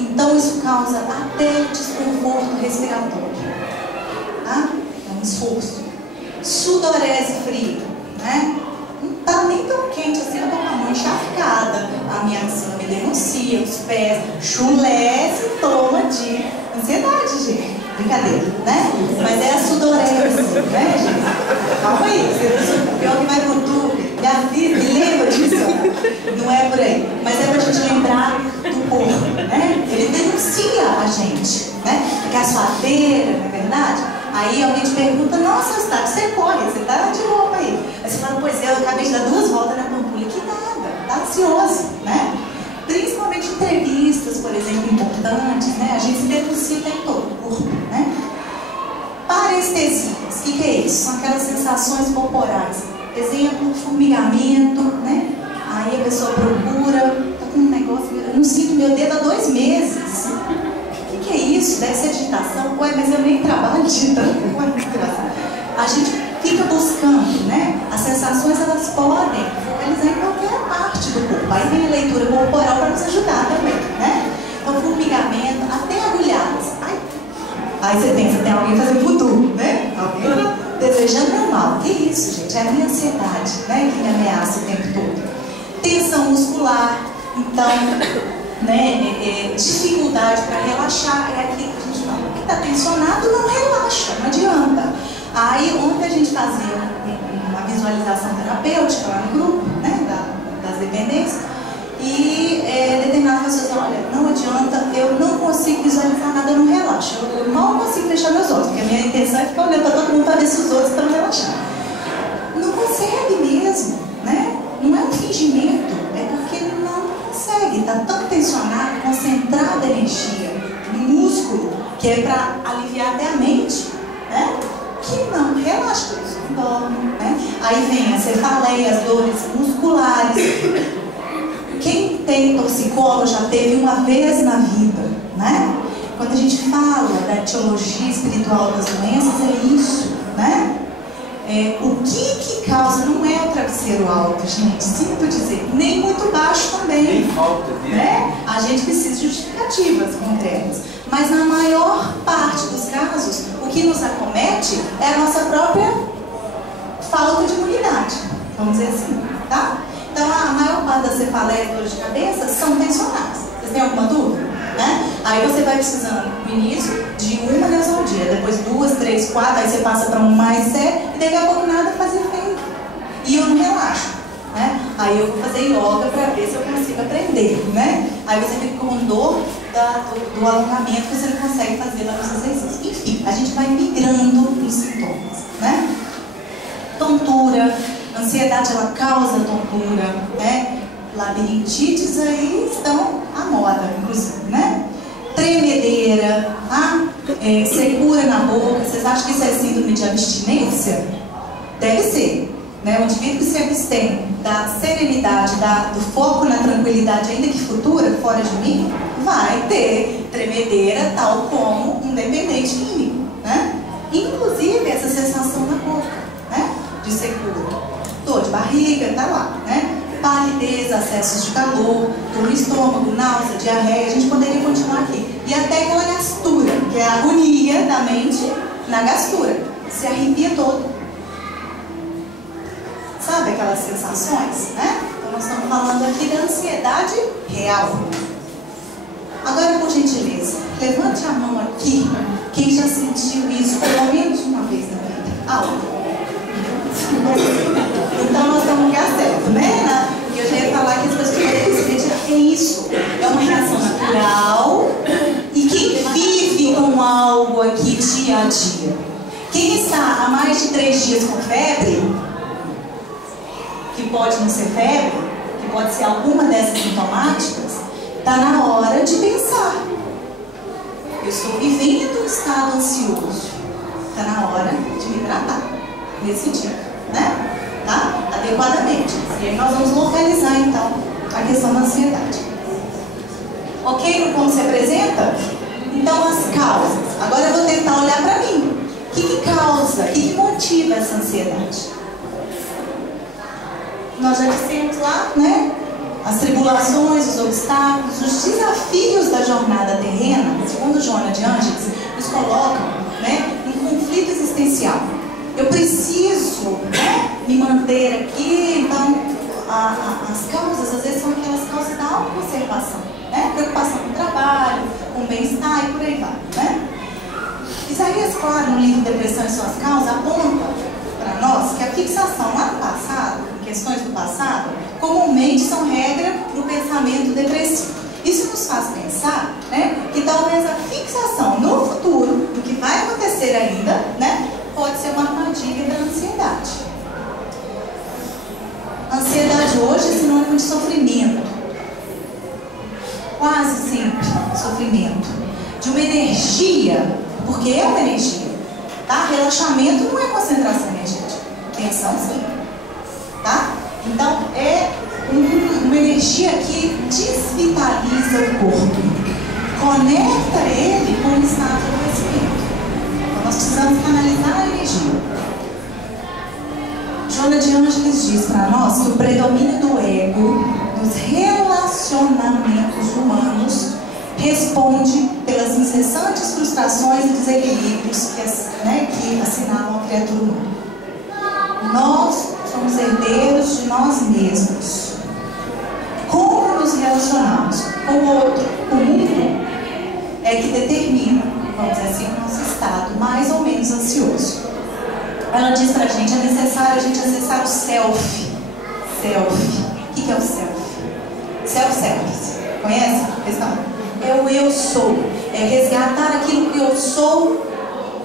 Então isso causa até desconforto respiratório. um esforço. Sudorese fria, né? Não tá nem tão quente assim, eu tô com a mão encharcada, a minha axila me denuncia, os pés, chulé, sintoma de ansiedade, gente. Brincadeira, né? Mas é a sudorese, né, gente? Calma aí, o pior que vai pro tubo, minha vida, me lembra disso? Não é por aí, mas é pra gente lembrar do corpo, né? Ele denuncia a gente, né? Porque a suadeira, não é verdade? Aí alguém te pergunta, nossa, você corre, você tá de roupa aí. Aí você fala, pois é, eu acabei de dar 2 voltas na Pampulha. Que nada, tá ansioso, né? Principalmente entrevistas, por exemplo, importantes, né? A gente se denuncia o tempo todo, o corpo, né? Parestesias, o que é isso? São aquelas sensações corporais. Exemplo, formigamento, né? Aí a pessoa procura, tá com um negócio, eu não sinto meu dedo há 2 meses. O que é isso? Deve ser digitação. Ué, mas eu nem trabalho digitando. Ué, que engraçado. A gente fica buscando, né? As sensações, elas podem focalizar em qualquer parte do corpo. Aí tem a leitura corporal para nos ajudar também, né? Então, formigamento, até agulhadas. Aí você pensa, tem alguém fazendo voodoo, né? Alguém desejando meu mal. Que isso, gente? É a minha ansiedade, né? Que me ameaça o tempo todo. Tensão muscular. Então, né, dificuldade para relaxar, é aquilo que a gente fala, que está tensionado não relaxa, não adianta. Aí ontem a gente fazia uma visualização terapêutica lá no grupo, né, das dependências, e determinada pessoa falou, olha, não adianta, eu não consigo visualizar nada, eu não relaxo, eu mal consigo fechar meus olhos, porque a minha intenção é ficar olhando para todo mundo para ver se os outros estão relaxando. Não consegue mesmo, né? Não é um fingimento, é porque não consegue, está tão tensionado, concentrada a energia no músculo, que é para aliviar até a mente, né? Que não relaxa, por isso não dorme, né? Aí vem a cefaleia, as dores musculares. Quem tem torcicolo já teve uma vez na vida, né? Quando a gente fala da etiologia espiritual das doenças, é isso, né? O que causa não é o travesseiro alto, gente, sinto dizer, nem muito baixo também. Nem falta dele. Né? A gente precisa de justificativas concretas. Mas na maior parte dos casos, o que nos acomete é a nossa própria falta de imunidade, vamos dizer assim, tá? Então a maior parte das cefaleias e dores de cabeça são tensionadas. Vocês têm alguma dúvida? Né? Aí você vai precisando, no início, de uma vez ao dia, depois 2, 3, 4, aí você passa para um mais sério e daqui a pouco nada faz efeito. E eu não relaxo, né? Aí eu vou fazer yoga para ver se eu consigo aprender, né? Aí você fica com dor do alongamento que você não consegue fazer lá nos exercícios. Enfim, a gente vai migrando nos sintomas, né? Tontura, ansiedade, ela causa tontura, né? Labirintite aí estão à moda, inclusive, né? Tremedeira, secura na boca. Vocês acham que isso é síndrome de abstinência? Deve ser, né? O indivíduo que se abstém da serenidade, do foco na tranquilidade, ainda que futura, fora de mim, vai ter tremedeira, tal como um dependente químico, né? Inclusive essa sensação na boca, né? De secura. Dor de barriga, tá lá, né? Palidez, acessos de calor, dor no estômago, náusea, diarreia, a gente poderia continuar aqui. E até aquela gastura, que é a agonia da mente na gastura. Se arrepia todo. Sabe aquelas sensações, né? Então nós estamos falando aqui da ansiedade real. Agora, por gentileza, levante a mão aqui, quem já sentiu isso pelo menos uma vez na vida. Então nós estamos no lugar certo, né? Porque eu já ia falar que as pessoas podem sentir que é isso. É uma reação natural. E quem vive com algo aqui dia a dia? Quem está há mais de 3 dias com febre, que pode não ser febre, que pode ser alguma dessas sintomáticas, está na hora de pensar. Eu estou vivendo um estado ansioso. Está na hora de me tratar. Nesse sentido, né? Tá? Adequadamente. E aí nós vamos localizar, então, a questão da ansiedade. Ok? Como se apresenta? Então, as causas. Agora eu vou tentar olhar para mim. O que causa, o que motiva essa ansiedade? Nós já dissemos lá, né? As tribulações, os obstáculos, os desafios da jornada terrena, segundo Joana de Ângeles, nos colocam, né, em conflito conflito existencial. Eu preciso, né, me manter aqui. Então, as causas, às vezes, são aquelas causas da autoconservação, né? Preocupação com o trabalho, com o bem-estar e por aí vai, né? Isaías, claro, no livro Depressão e Suas Causas, aponta para nós que a fixação lá no passado, em questões do passado, comumente são regra do pensamento depressivo. Isso nos faz pensar, né, que talvez a fixação no futuro, do que vai acontecer ainda, né, pode ser uma armadilha da ansiedade. A ansiedade hoje é sinônimo de sofrimento. Quase sempre sofrimento. De uma energia, porque é uma energia, tá? Relaxamento não é concentração energética. Tensão sim, tá? Então é uma energia que desvitaliza o corpo, conecta ele com o estado do adoecimento. Então nós precisamos canalizar a energia. Joana de Ângeles diz para nós que o predomínio do ego nos relacionamentos humanos responde pelas incessantes frustrações e desequilíbrios que assinalam a criatura humana. Nós somos herdeiros de nós mesmos. Como nos relacionamos com o outro, com o mundo, é que determina, vamos dizer assim, o nosso estado mais ou menos ansioso. Ela diz pra gente, é necessário a gente acessar o self. Self. O que é o self? Self-service. Conhece a questão? É o eu sou. É resgatar aquilo que eu sou,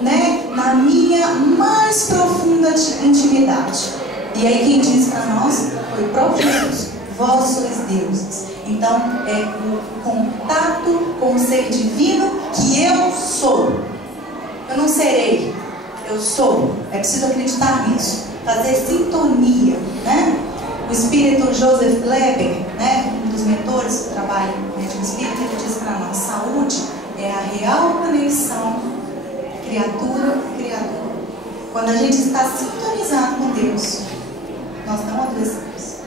né, na minha mais profunda intimidade. E aí quem diz para nós foi o próprio Jesus. Vós sois deuses. Então é o contato com o ser divino que eu sou. Eu não serei, eu sou. É preciso acreditar nisso, fazer sintonia, né? O espírito Joseph Leber, né, um dos mentores do trabalho médico espírita, ele diz para nós: saúde é a real conexão criatura-criador. Quando a gente está sintonizado com Deus, nós não adoecemos,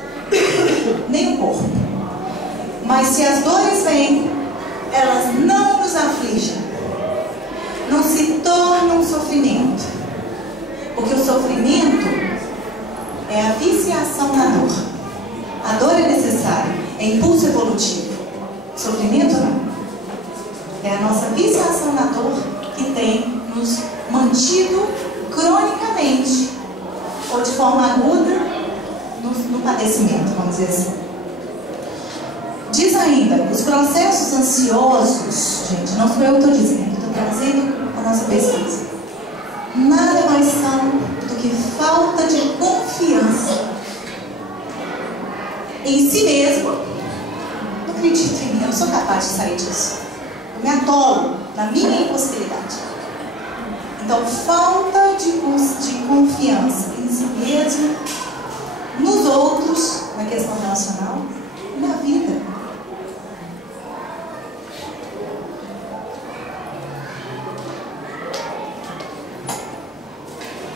nem o corpo. Mas se as dores vêm, elas não nos afligem, não se tornam sofrimento, porque o sofrimento é a viciação na dor. A dor é necessária, é impulso evolutivo. Sofrimento não. É a nossa viciação na dor que tem nos mantido cronicamente, ou de forma aguda, no padecimento, vamos dizer assim. Diz ainda, os processos ansiosos, gente, não sou eu que estou dizendo, estou trazendo a nossa pesquisa, nada mais são do que falta de confiança em si mesmo. Não acredito em mim, eu não sou capaz de sair disso. Eu me atolo na minha impossibilidade. Então, falta de confiança em si mesmo, nos outros, na questão relacional e na vida.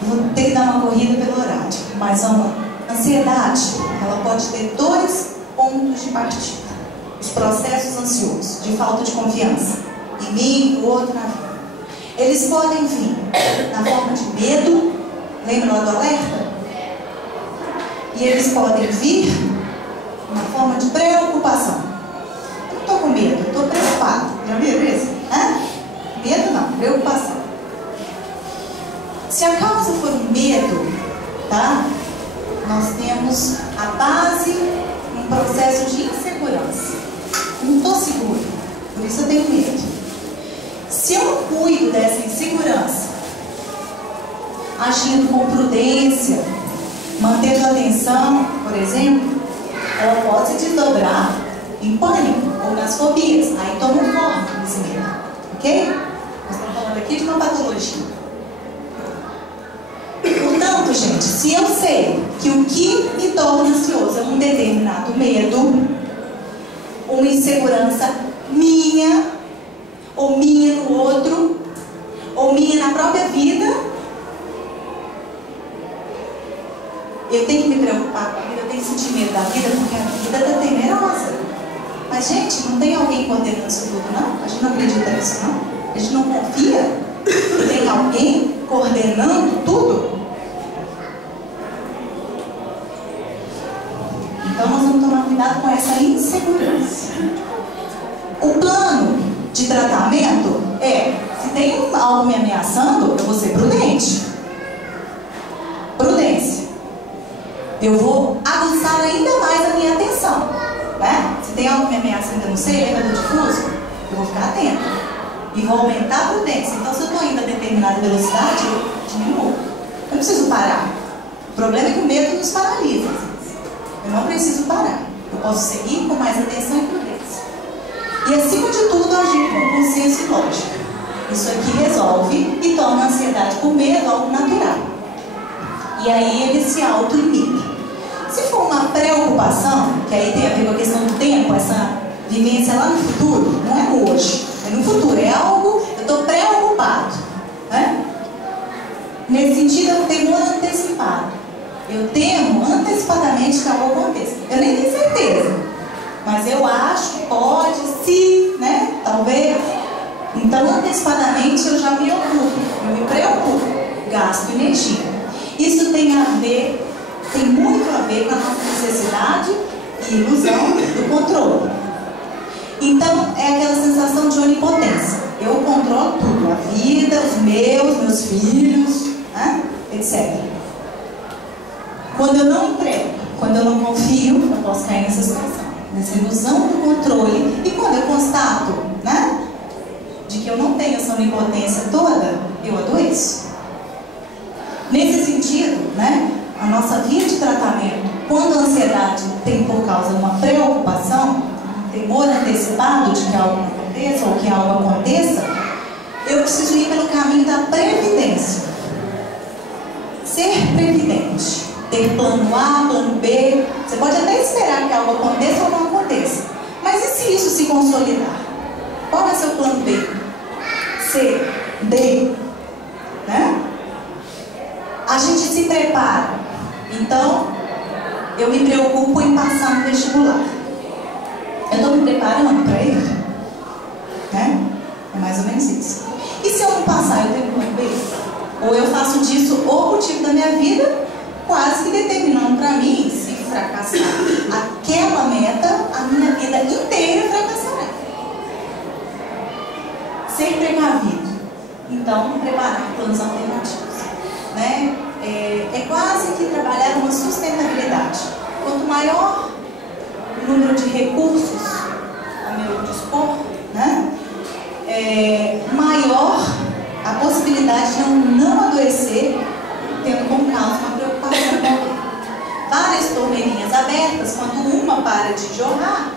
Vou ter que dar uma corrida pelo horário, mas vamos lá. A ansiedade, ela pode ter dois pontos de partida. Os processos ansiosos, de falta de confiança em mim, no outro, na vida. Eles podem vir na forma de medo, lembra lá do alerta? E eles podem vir na forma de preocupação. Eu não estou com medo, eu estou preocupado. Já viram isso? Medo não, preocupação. Se a causa for um medo, tá? Nós temos a base em processo de insegurança. Eu não estou seguro, por isso eu tenho medo. Se eu não cuido dessa insegurança, agindo com prudência, mantendo a atenção, por exemplo, ela pode se desdobrar em pânico ou nas fobias. Aí toma forma nesse medo, ok? Nós estamos falando aqui de uma patologia. Portanto, gente, se eu sei que o que me torna ansioso é um determinado medo, uma insegurança minha, ou minha no outro, ou minha na própria vida, eu tenho que me preocupar com a vida, eu tenho que sentir medo da vida, porque a vida está temerosa. Mas, gente, não tem alguém coordenando isso tudo, não? A gente não acredita nisso, não? A gente não confia que tem alguém coordenando tudo? Então nós vamos tomar cuidado com essa insegurança. O plano de tratamento é, se tem algo me ameaçando, eu vou ser prudente. Prudência. Eu vou aguçar ainda mais a minha atenção, né? Se tem algo que me ameaça ainda não sei, lembra do difuso? Eu vou ficar atento e vou aumentar a prudência. Então, se eu estou indo a determinada velocidade, eu diminuo. Eu não preciso parar. O problema é que o medo nos paralisa. Eu não preciso parar. Eu posso seguir com mais atenção e prudência. E, acima de tudo, agir com bom senso e lógica. Isso aqui resolve e torna a ansiedade por medo algo natural. E aí ele se autolimita. Se for uma preocupação, que aí tem a ver com a questão do tempo, essa vivência lá no futuro, não é hoje, é no futuro, é algo, eu estou preocupado, né? Nesse sentido, é um temor antecipado. Eu temo antecipadamente que algo aconteça. Eu nem tenho certeza, mas eu acho que pode, se, né? Talvez. Então, antecipadamente, eu já me ocupo, eu me preocupo, gasto energia. Isso tem muito a ver com a nossa necessidade e ilusão do controle. Então, é aquela sensação de onipotência. Eu controlo tudo, a vida, os meus filhos, né? Etc. Quando eu não entrego, quando eu não confio, eu posso cair nessa situação, nessa ilusão do controle. E quando eu constato, né, de que eu não tenho essa onipotência toda, eu adoeço. Nesse sentido, né, a nossa via de tratamento, quando a ansiedade tem por causa uma preocupação, um temor antecipado de que algo aconteça ou que algo aconteça, eu preciso ir pelo caminho da previdência. Ser previdente, ter plano A, plano B. Você pode até esperar que algo aconteça ou não aconteça, mas e se isso se consolidar? Qual vai ser o plano B? C, D, né? A gente se prepara. Então, eu me preocupo em passar no vestibular. Eu estou me preparando para ele? Né? É mais ou menos isso. E se eu não passar, eu tenho plano B? Ou eu faço disso o motivo da minha vida, quase que determinando para mim, se fracassar aquela meta, a minha vida inteira fracassará. Ser precavido. Então, preparar planos alternativos. Né? É quase que trabalhar uma sustentabilidade. Quanto maior o número de recursos ao meu dispor, né? Maior a possibilidade de eu não adoecer, tendo como causa uma preocupação. Várias torneirinhas abertas, quando uma para de jorrar,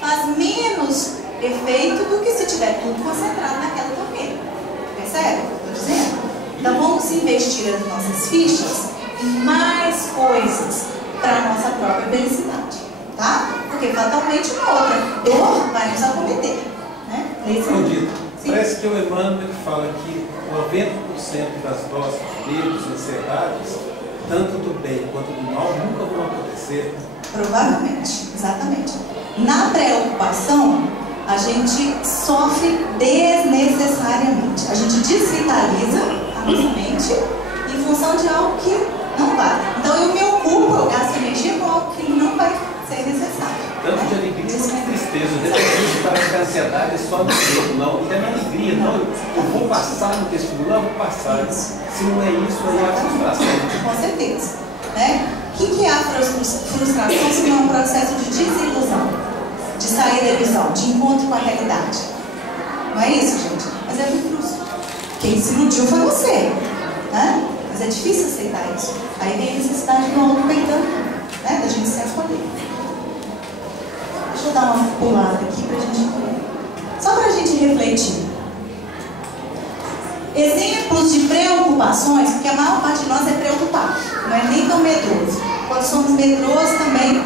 faz menos efeito do que se tiver tudo concentrado naquela torneira. Percebe o que eu estou dizendo? Então vamos investir as nossas fichas em mais coisas para a nossa própria felicidade, tá? Porque fatalmente uma outra dor vai nos acometer, né? Parece que o Emmanuel fala que 90% das nossas medos e ansiedades, tanto do bem quanto do mal, nunca vão acontecer. Provavelmente, exatamente. Na preocupação, a gente sofre desnecessariamente. A gente desvitaliza a nossa mente em função de algo que não vai. Então eu me ocupo, eu gasto energia com algo que não vai ser necessário. Tanto de alegria quanto de tristeza. Depende, parece que a ansiedade é só do medo, não. Não tem alegria, não. Eu vou passar no vestibular, eu vou passar. Isso. Se não é isso, aí é a frustração. Com certeza. Né? O que é a frustração se não é um processo de desilusão, de sair da ilusão, de encontro com a realidade? Não é isso, gente? Mas é muito frustro. Quem se iludiu foi você, né? Mas é difícil aceitar isso. Aí vem a necessidade do auto-perdão, né? Da gente se acolher. Deixa eu dar uma pulada aqui pra gente, só pra gente refletir. Exemplos de preocupações, porque a maior parte de nós é preocupado, não é nem tão medroso. Quando somos medrosos também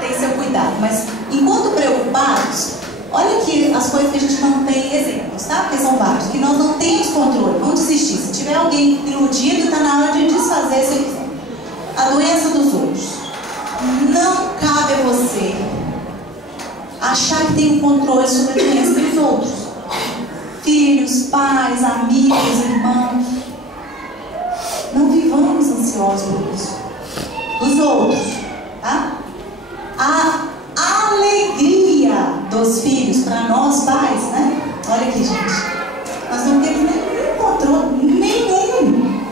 tem seu cuidado, mas enquanto preocupados, olha aqui as coisas que a gente não tem exemplos, tá? Porque são vários, que nós não temos controle, vamos desistir. Se tiver alguém iludido, está na hora de desfazer esse exemplo. A doença dos outros. Não cabe a você achar que tem um controle sobre a doença dos outros. Filhos, pais, amigos, irmãos. ficamos ansiosos por isso. Dos outros, tá? A alegria dos filhos, para nós pais, né? Olha aqui, gente. Nós não temos nenhum controle, nenhum.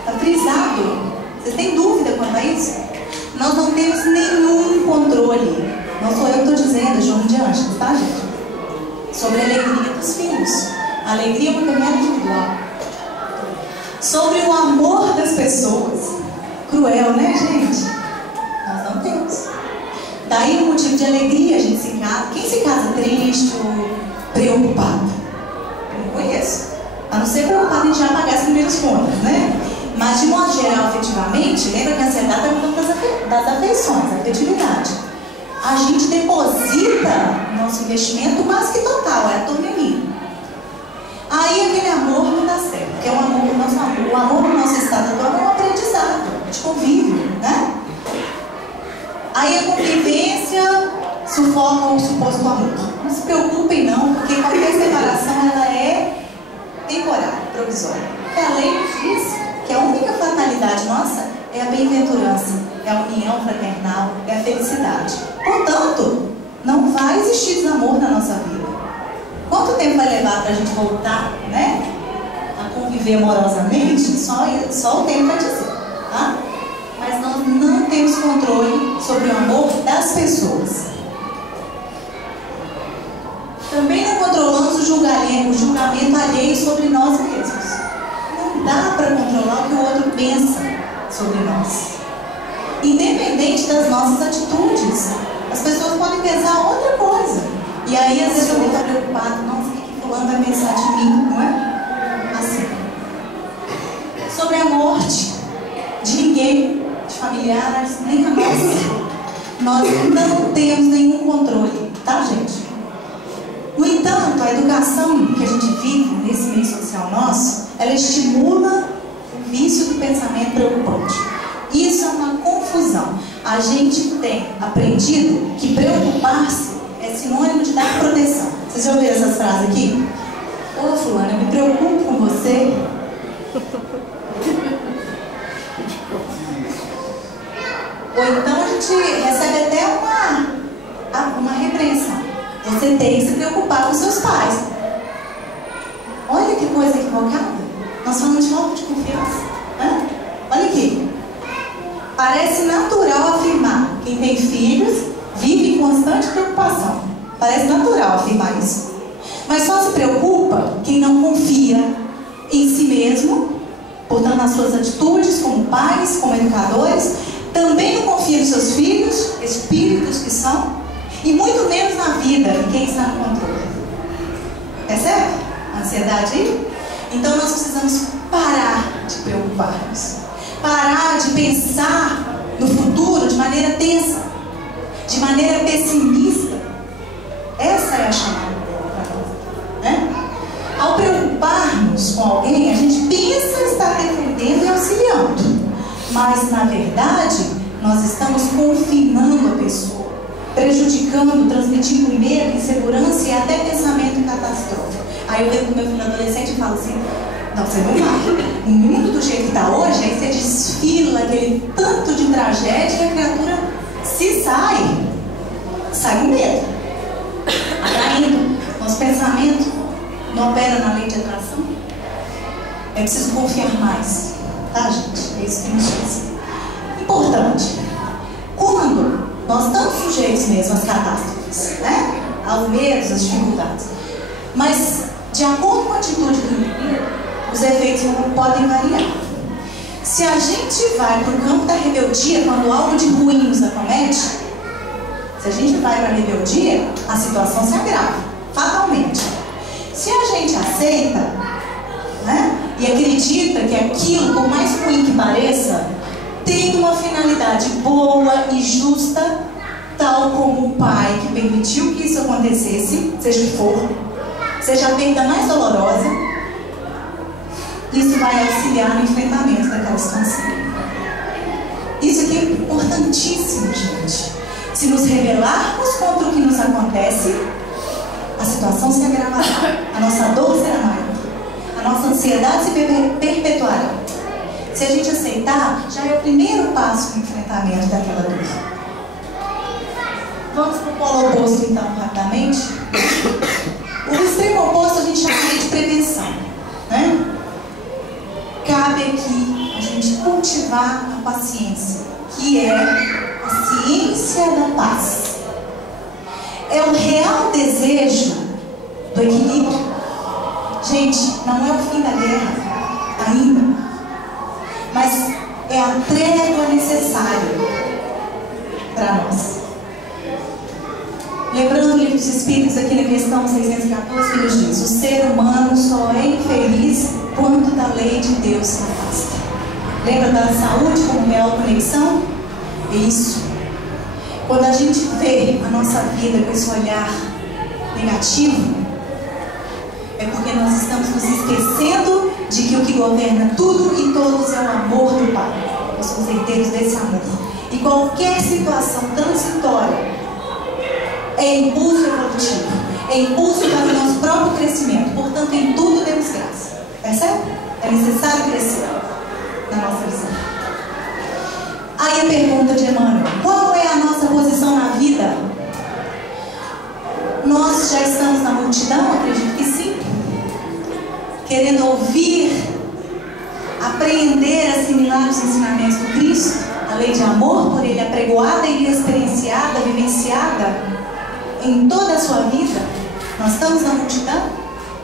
Está frisado. Vocês têm dúvida quanto a isso? Nós não temos nenhum controle. Não sou eu que estou dizendo, é João de Ângeles, tá, gente? Sobre a alegria dos filhos. A alegria é uma caminhada individual. Sobre o amor das pessoas. Cruel, né, gente? Nós não temos. Daí o motivo de alegria, a gente se casa. Quem se casa triste ou preocupado? Eu não conheço. A não ser preocupado em já pagar as primeiras contas, né? Mas de modo geral, efetivamente, lembra que a ansiedade é uma das afeições, a afetividade. A gente deposita nosso investimento quase que total, é a turminha. Aí aquele amor não dá certo, porque o amor no nosso estado atual é um aprendizado de convívio, né? Aí a convivência sufoca o suposto amor. Não se preocupem não, porque qualquer separação ela é temporária, provisória. Porque a lei nos diz que a única fatalidade nossa é a bem-aventurança, é a união fraternal, é a felicidade. Portanto, não vai existir desamor na nossa vida. Quanto tempo vai levar para a gente voltar, né, a conviver amorosamente? Só o tempo vai dizer, tá? Mas nós não temos controle sobre o amor das pessoas. Também não controlamos o julgamento alheio sobre nós mesmos. Não dá para controlar o que o outro pensa sobre nós. Independente das nossas atitudes, as pessoas podem pensar outra coisa. E aí, às vezes, eu vou estar preocupado. Nossa, o que fulano vai pensar de mim, não é? Assim. Sobre a morte de ninguém, de familiares, nem a nossa. Nós não temos nenhum controle, tá, gente? No entanto, a educação que a gente vive nesse meio social nosso, ela estimula o vício do pensamento preocupante. Isso é uma confusão. A gente tem aprendido que preocupar-se é sinônimo de dar proteção. Vocês já ouviram essas frases aqui? Ô fulano, eu me preocupo com você. Ou então a gente recebe até uma repreensão. Você tem que se preocupar com seus pais. Olha que coisa equivocada. Nós falamos de falta de confiança. Né? Olha aqui. Parece natural afirmar quem tem filhos vive em constante preocupação. Parece natural afirmar isso. Mas só se preocupa quem não confia em si mesmo, portanto nas suas atitudes como pais, como educadores. Também não confia nos seus filhos, espíritos que são, e muito menos na vida, em quem está no controle. Percebe a ansiedade aí? Então nós precisamos parar de preocupar-nos. Parar de pensar no futuro de maneira tensa, de maneira pessimista. Essa é a chamada para nós, né? Ao preocupar-nos com alguém, a gente pensa estar defendendo e auxiliando, mas na verdade nós estamos confinando a pessoa, prejudicando, transmitindo medo, insegurança e até pensamento catastrófico. Aí eu lembro do meu filho adolescente e falo assim: não, você não vai. O mundo do jeito que está hoje, aí você desfila aquele tanto de tragédia e a criatura se sai com medo, atraindo. Nosso pensamento não opera na lei de atração. É preciso confiar mais, tá, gente? É isso que nos diz. Importante. Quando nós estamos sujeitos mesmo às catástrofes, né? Aos medos, às dificuldades, mas de acordo com a atitude do indivíduo, os efeitos podem variar. Se a gente vai para o campo da rebeldia quando algo de ruim nos acomete, se a gente vai para a rebeldia, a situação se agrava, fatalmente. Se a gente aceita, né, e acredita que aquilo, por mais ruim que pareça, tem uma finalidade boa e justa, tal como o pai que permitiu que isso acontecesse, seja o que for, seja a perda mais dolorosa, isso vai auxiliar no enfrentamento daquela situação. Isso aqui é importantíssimo, gente. Se nos rebelarmos contra o que nos acontece, a situação se agravará, a nossa dor será maior, a nossa ansiedade se perpetuará. Se a gente aceitar, já é o primeiro passo no enfrentamento daquela dor. Vamos para o polo oposto, então, rapidamente. O extremo oposto a gente chama de prevenção, né? Cabe aqui a gente cultivar a paciência, que é a ciência da paz. É o real desejo do equilíbrio. Gente, não é o fim da guerra, ainda. Mas é a trégua necessária para nós. Lembrando o livro dos Espíritos, aqui na questão 614, que nos diz: o ser humano só é infeliz quando da lei de Deus se afasta. Lembra da saúde como real conexão? É isso. Quando a gente vê a nossa vida com esse olhar negativo, é porque nós estamos nos esquecendo de que o que governa tudo e todos é o amor do Pai. Nós somos herdeiros desse amor. E qualquer situação transitória é impulso evolutivo, é impulso para o nosso próprio crescimento. Portanto, em tudo demos graça. Percebe? É necessário crescer na nossa visão. Aí a pergunta de Emmanuel: qual é a nossa posição na vida? Nós já estamos na multidão? Acredito que sim. Querendo ouvir, apreender, assimilar os ensinamentos do Cristo, a lei de amor por Ele apregoada e experienciada, vivenciada em toda a sua vida. Nós estamos na multidão?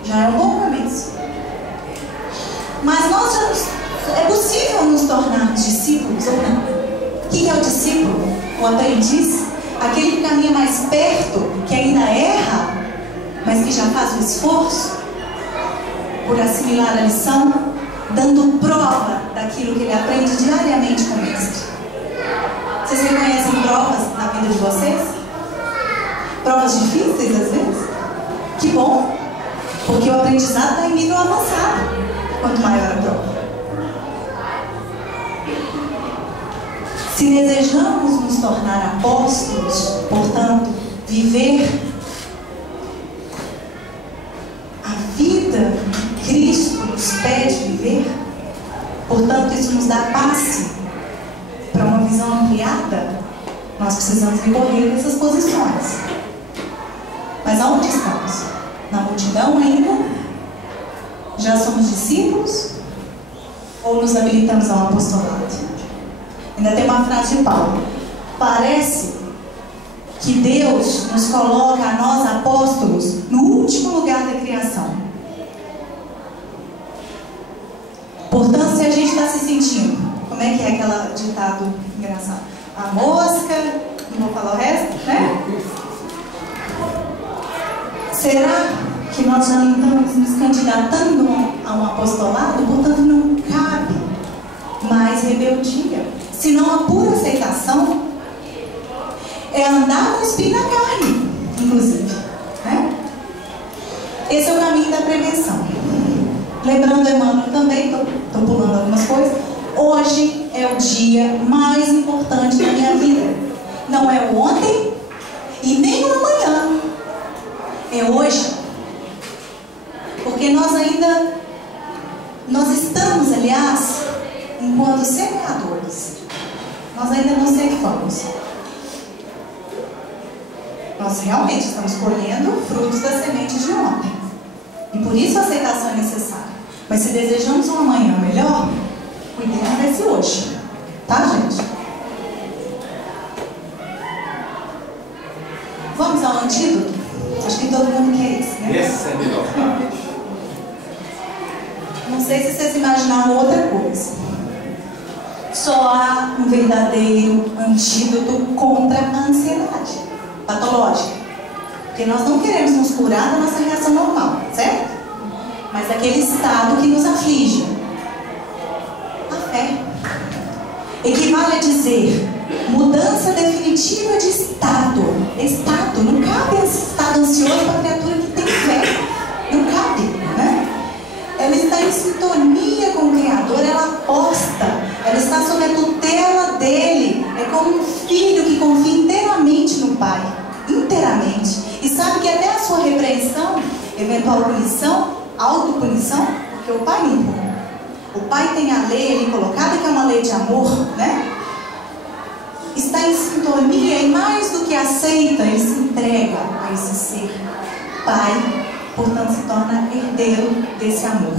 Já é um bom começo. Mas nós é possível nos tornarmos discípulos ou não? O que é o discípulo? O aprendiz? Aquele que caminha mais perto, que ainda erra, mas que já faz o esforço por assimilar a lição, dando prova daquilo que ele aprende diariamente com o Mestre. Vocês reconhecem provas na vida de vocês? Provas difíceis às vezes? Que bom, porque o aprendizado está em nível avançado, quanto maior a prova. Se desejamos nos tornar apóstolos, portanto, viver a vida que Cristo nos pede viver, portanto, isso nos dá passe para uma visão ampliada, nós precisamos recorrer a essas posições. Mas aonde estamos? Na multidão ainda? Já somos discípulos? Ou nos habilitamos ao apostolado? Ainda tem uma frase de Paulo: parece que Deus nos coloca a nós apóstolos no último lugar da criação. Portanto, se a gente está se sentindo, como é que é aquele ditado engraçado? A mosca, não vou falar o resto, né? Será que nós já não estamos nos candidatando a um apostolado? Portanto, não cabe mais rebeldia, senão a pura aceitação. É andar no espinho na carne, inclusive, né? Esse é o caminho da prevenção. Lembrando Emmanuel também, estou pulando algumas coisas. Hoje é o dia mais importante da minha vida. Não é o ontem e nem o amanhã. É hoje. Porque nós estamos, aliás, enquanto semeadores, nós ainda não ceifamos. Nós realmente estamos colhendo frutos das sementes de ontem. E por isso a aceitação é necessária. Mas se desejamos um amanhã melhor, cuidemos desse hoje. Tá, gente? Vamos ao antídoto? Acho que todo mundo quer isso, né? Essa é a melhor parte. Não sei se vocês imaginaram outra coisa. Só há um verdadeiro antídoto contra a ansiedade patológica. Porque nós não queremos nos curar da nossa reação normal, certo? Mas daquele estado que nos aflige. A fé equivale a dizer mudança definitiva de estado. Estado, não cabe esse estado ansioso para a criatura que tem fé. Não cabe, né? Ela está em sintonia com o Criador, ela aposta, ela está sob a tutela dele. É como um filho que confia inteiramente no Pai, inteiramente, e sabe que até a sua repreensão, eventual punição, autopunição, porque o Pai não pune, o pai tem a lei ali colocada, que é uma lei de amor, né? Está em sintonia e mais do que aceita, ele se entrega a esse ser pai, portanto se torna herdeiro desse amor.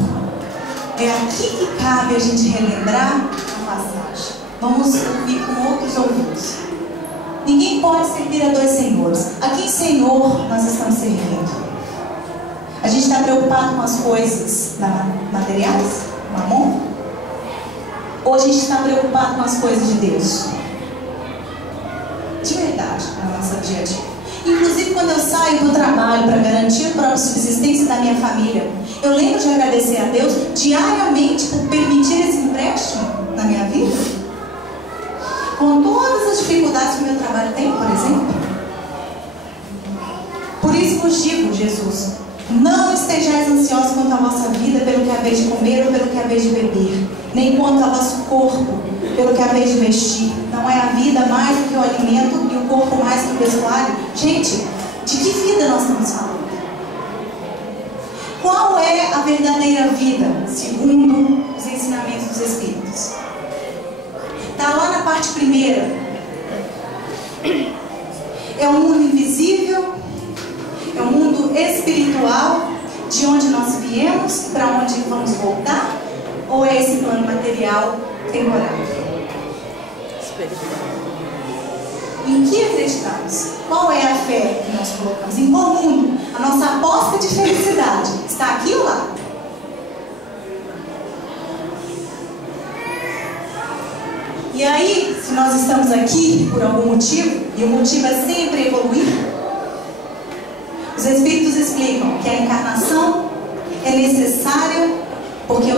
É aqui que cabe a gente relembrar a passagem. Vamos ouvir com outros ouvidos. Ninguém pode servir a dois senhores. A quem senhor nós estamos servindo? A gente está preocupado com as coisas materiais, mamon? Ou a gente está preocupado com as coisas de Deus? De verdade, na nossa dia a dia. Inclusive quando eu saio do trabalho para garantir a própria subsistência da minha família, eu lembro de agradecer a Deus diariamente por permitir esse empréstimo na minha vida. Com todas as dificuldades que o meu trabalho tem, por exemplo. Por isso vos digo, Jesus, não estejais ansiosos quanto à vossa vida, pelo que haveis de comer ou pelo que haveis de beber, nem quanto ao vosso corpo, pelo que haveis de vestir. Não é a vida mais do que o alimento e o corpo mais do que o vestuário? Gente, de que vida nós estamos falando? Qual é a verdadeira vida, segundo os ensinamentos dos Espíritos? Está lá na parte primeira. É um mundo invisível, é um mundo espiritual, de onde nós viemos, para onde vamos voltar, ou é esse plano material temporário? Em que acreditamos? Qual é a fé que nós colocamos? Em qual mundo? A nossa aposta de felicidade está aqui ou lá? E aí, se nós estamos aqui por algum motivo, e o motivo é sempre evoluir, os Espíritos explicam que a encarnação é necessária porque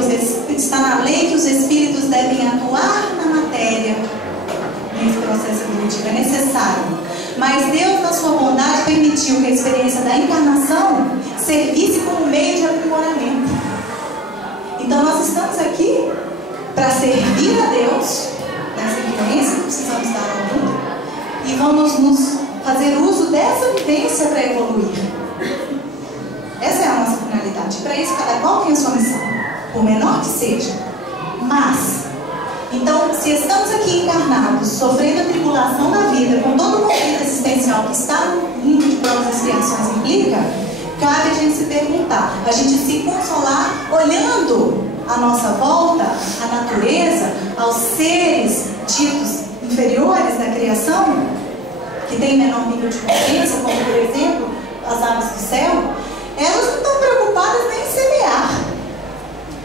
está na lei que os Espíritos devem atuar na matéria nesse processo evolutivo, é necessário. Mas Deus, na sua bondade, permitiu que a experiência da encarnação servisse como meio de aprimoramento. Então nós estamos aqui para servir a Deus nessa vivência que precisamos dar ao mundo, e vamos nos fazer uso dessa vivência para evoluir. Essa é a nossa finalidade. Para isso, cada qual tem a sua missão, por menor que seja. Mas, então, se estamos aqui encarnados, sofrendo a tribulação da vida, com todo o conflito existencial que está no mundo de provas e expiações implica, cabe a gente se perguntar, a gente se consolar olhando à nossa volta, a natureza, aos seres ditos inferiores da criação, que tem menor nível de consciência, como por exemplo as aves do céu. Elas não estão preocupadas nem em semear,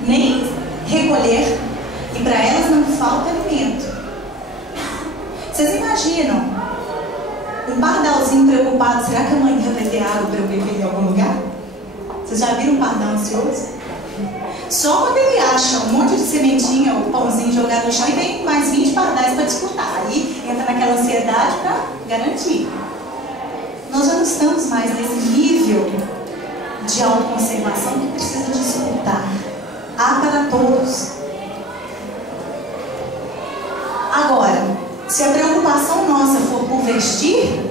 nem recolher, e para elas não falta alimento. Vocês imaginam um pardalzinho preocupado? Será que amanhã vai ter água para eu beber em algum lugar? Vocês já viram um pardal ansioso? Só quando ele acha um monte de sementinha ou pãozinho jogado no chão e tem mais 20 pardais para disputar. Aí entra naquela ansiedade para garantir. Nós já não estamos mais nesse nível de autoconservação que precisa disputar. Há para todos. Agora, se a preocupação nossa for por vestir,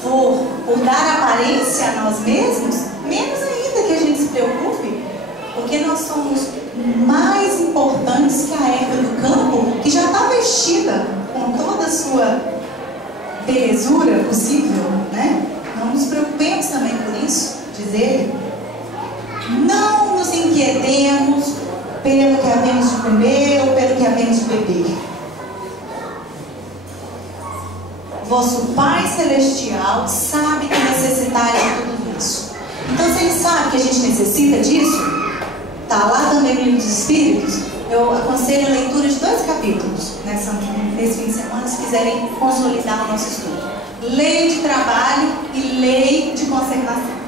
for por dar aparência a nós mesmos, menos ainda que a gente se preocupe, porque nós somos mais importantes que a erva do campo, que já está vestida com toda a sua belezura possível, né? Não nos preocupemos também por isso, diz ele. Não nos inquietemos pelo que havemos de comer ou pelo que havemos de beber. Vosso Pai Celestial sabe que necessitais de tudo isso. Então, se Ele sabe que a gente necessita disso, está lá também no Livro dos Espíritos. Eu aconselho a leitura de 2 capítulos nesse fim de semana, se quiserem consolidar o nosso estudo. Lei de trabalho e lei de conservação.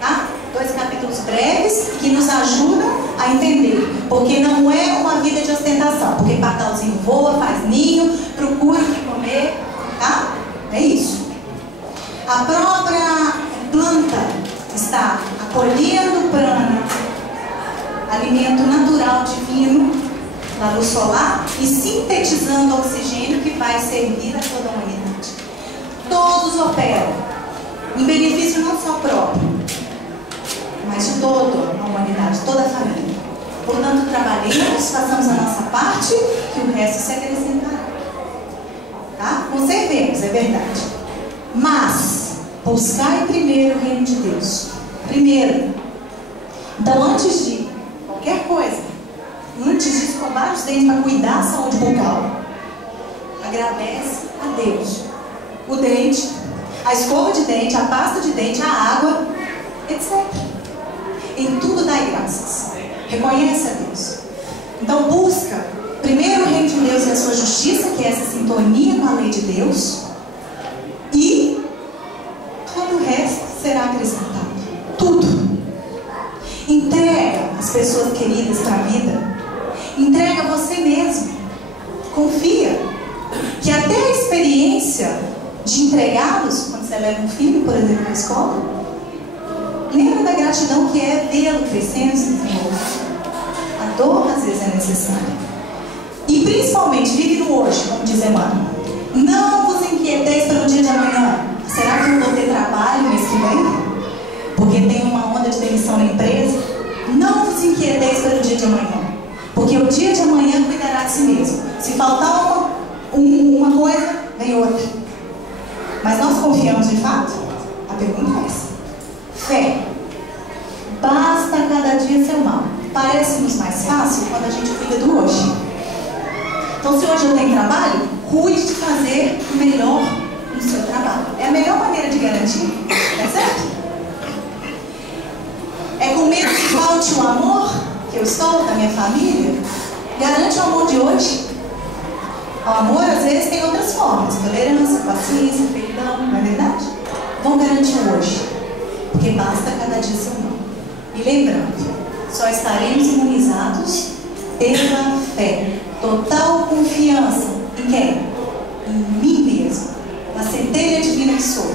Tá? 2 capítulos breves que nos ajudam a entender. Porque não é uma vida de ostentação. Porque pardalzinho voa, faz ninho, procura o que comer. Tá? É isso. A própria planta está acolhendo prana, alimento natural divino da luz solar, e sintetizando oxigênio que vai servir a toda a humanidade. Todos operam em benefício não só próprio, mas de toda a humanidade, toda a família. Portanto, trabalhemos, façamos a nossa parte, que o resto se acrescentará. Tá? Conservemos, é verdade. Mas, buscai primeiro o reino de Deus. Primeiro. Então, antes de qualquer coisa, antes de escovar os dentes para cuidar da saúde bucal, agradece a Deus. O dente, a escova de dente, a pasta de dente, a água, etc. Em tudo dai graças. Reconhece a Deus. Então busca primeiro o reino de Deus e a sua justiça, que é essa sintonia com a lei de Deus, e todo o resto será acrescentado. Tudo. Entrega as pessoas queridas para a vida. Entrega você mesmo. Confia que até a experiência de entregá-los, quando você leva um filho, por exemplo, para a escola, lembra da gratidão que é vê-lo crescendo, se desenvolvendo. A dor às vezes é necessária. E principalmente, vive no hoje, como diz Emmanuel. Não vos inquieteis pelo dia de amanhã. Será que eu vou ter trabalho mês que vem? Porque tem uma onda de demissão na empresa? Não vos inquieteis pelo dia de amanhã. Porque o dia de amanhã cuidará de si mesmo. Se faltar uma coisa, vem outra. Mas nós confiamos de fato? A pergunta é essa. Fé. Basta cada dia seu mal. Parece-nos mais fácil quando a gente cuida do hoje. Então, se hoje eu tenho trabalho, cuide de fazer o melhor no seu trabalho. É a melhor maneira de garantir, tá certo? É com medo que falte o amor que eu estou, da minha família, garante o amor de hoje. O amor, às vezes, tem outras formas. Tolerância, paciência, perdão, não é verdade? Vamos garantir o hoje. Porque basta cada dia seu mal. E lembrando, só estaremos imunizados pela fé. Total confiança em quem? Em mim mesmo. Na centelha divina que sou.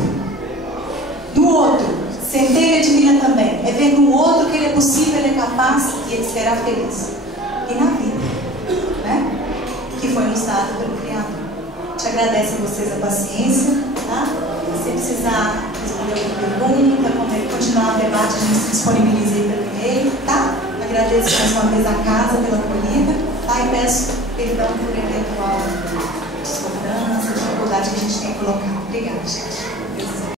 No outro, centelha divina também. É ver no outro que ele é possível, ele é capaz e ele será feliz. E na vida, né? Que foi nos dado pelo Criador. Te agradeço a vocês a paciência, tá? Se precisar responder alguma pergunta, continuar o debate, a gente se disponibiliza aí pelo e-mail, tá? Agradeço mais uma vez a casa pela acolhida, tá? E peço perdão por eventual discordância, dificuldade que a gente tem colocado. Obrigada, gente.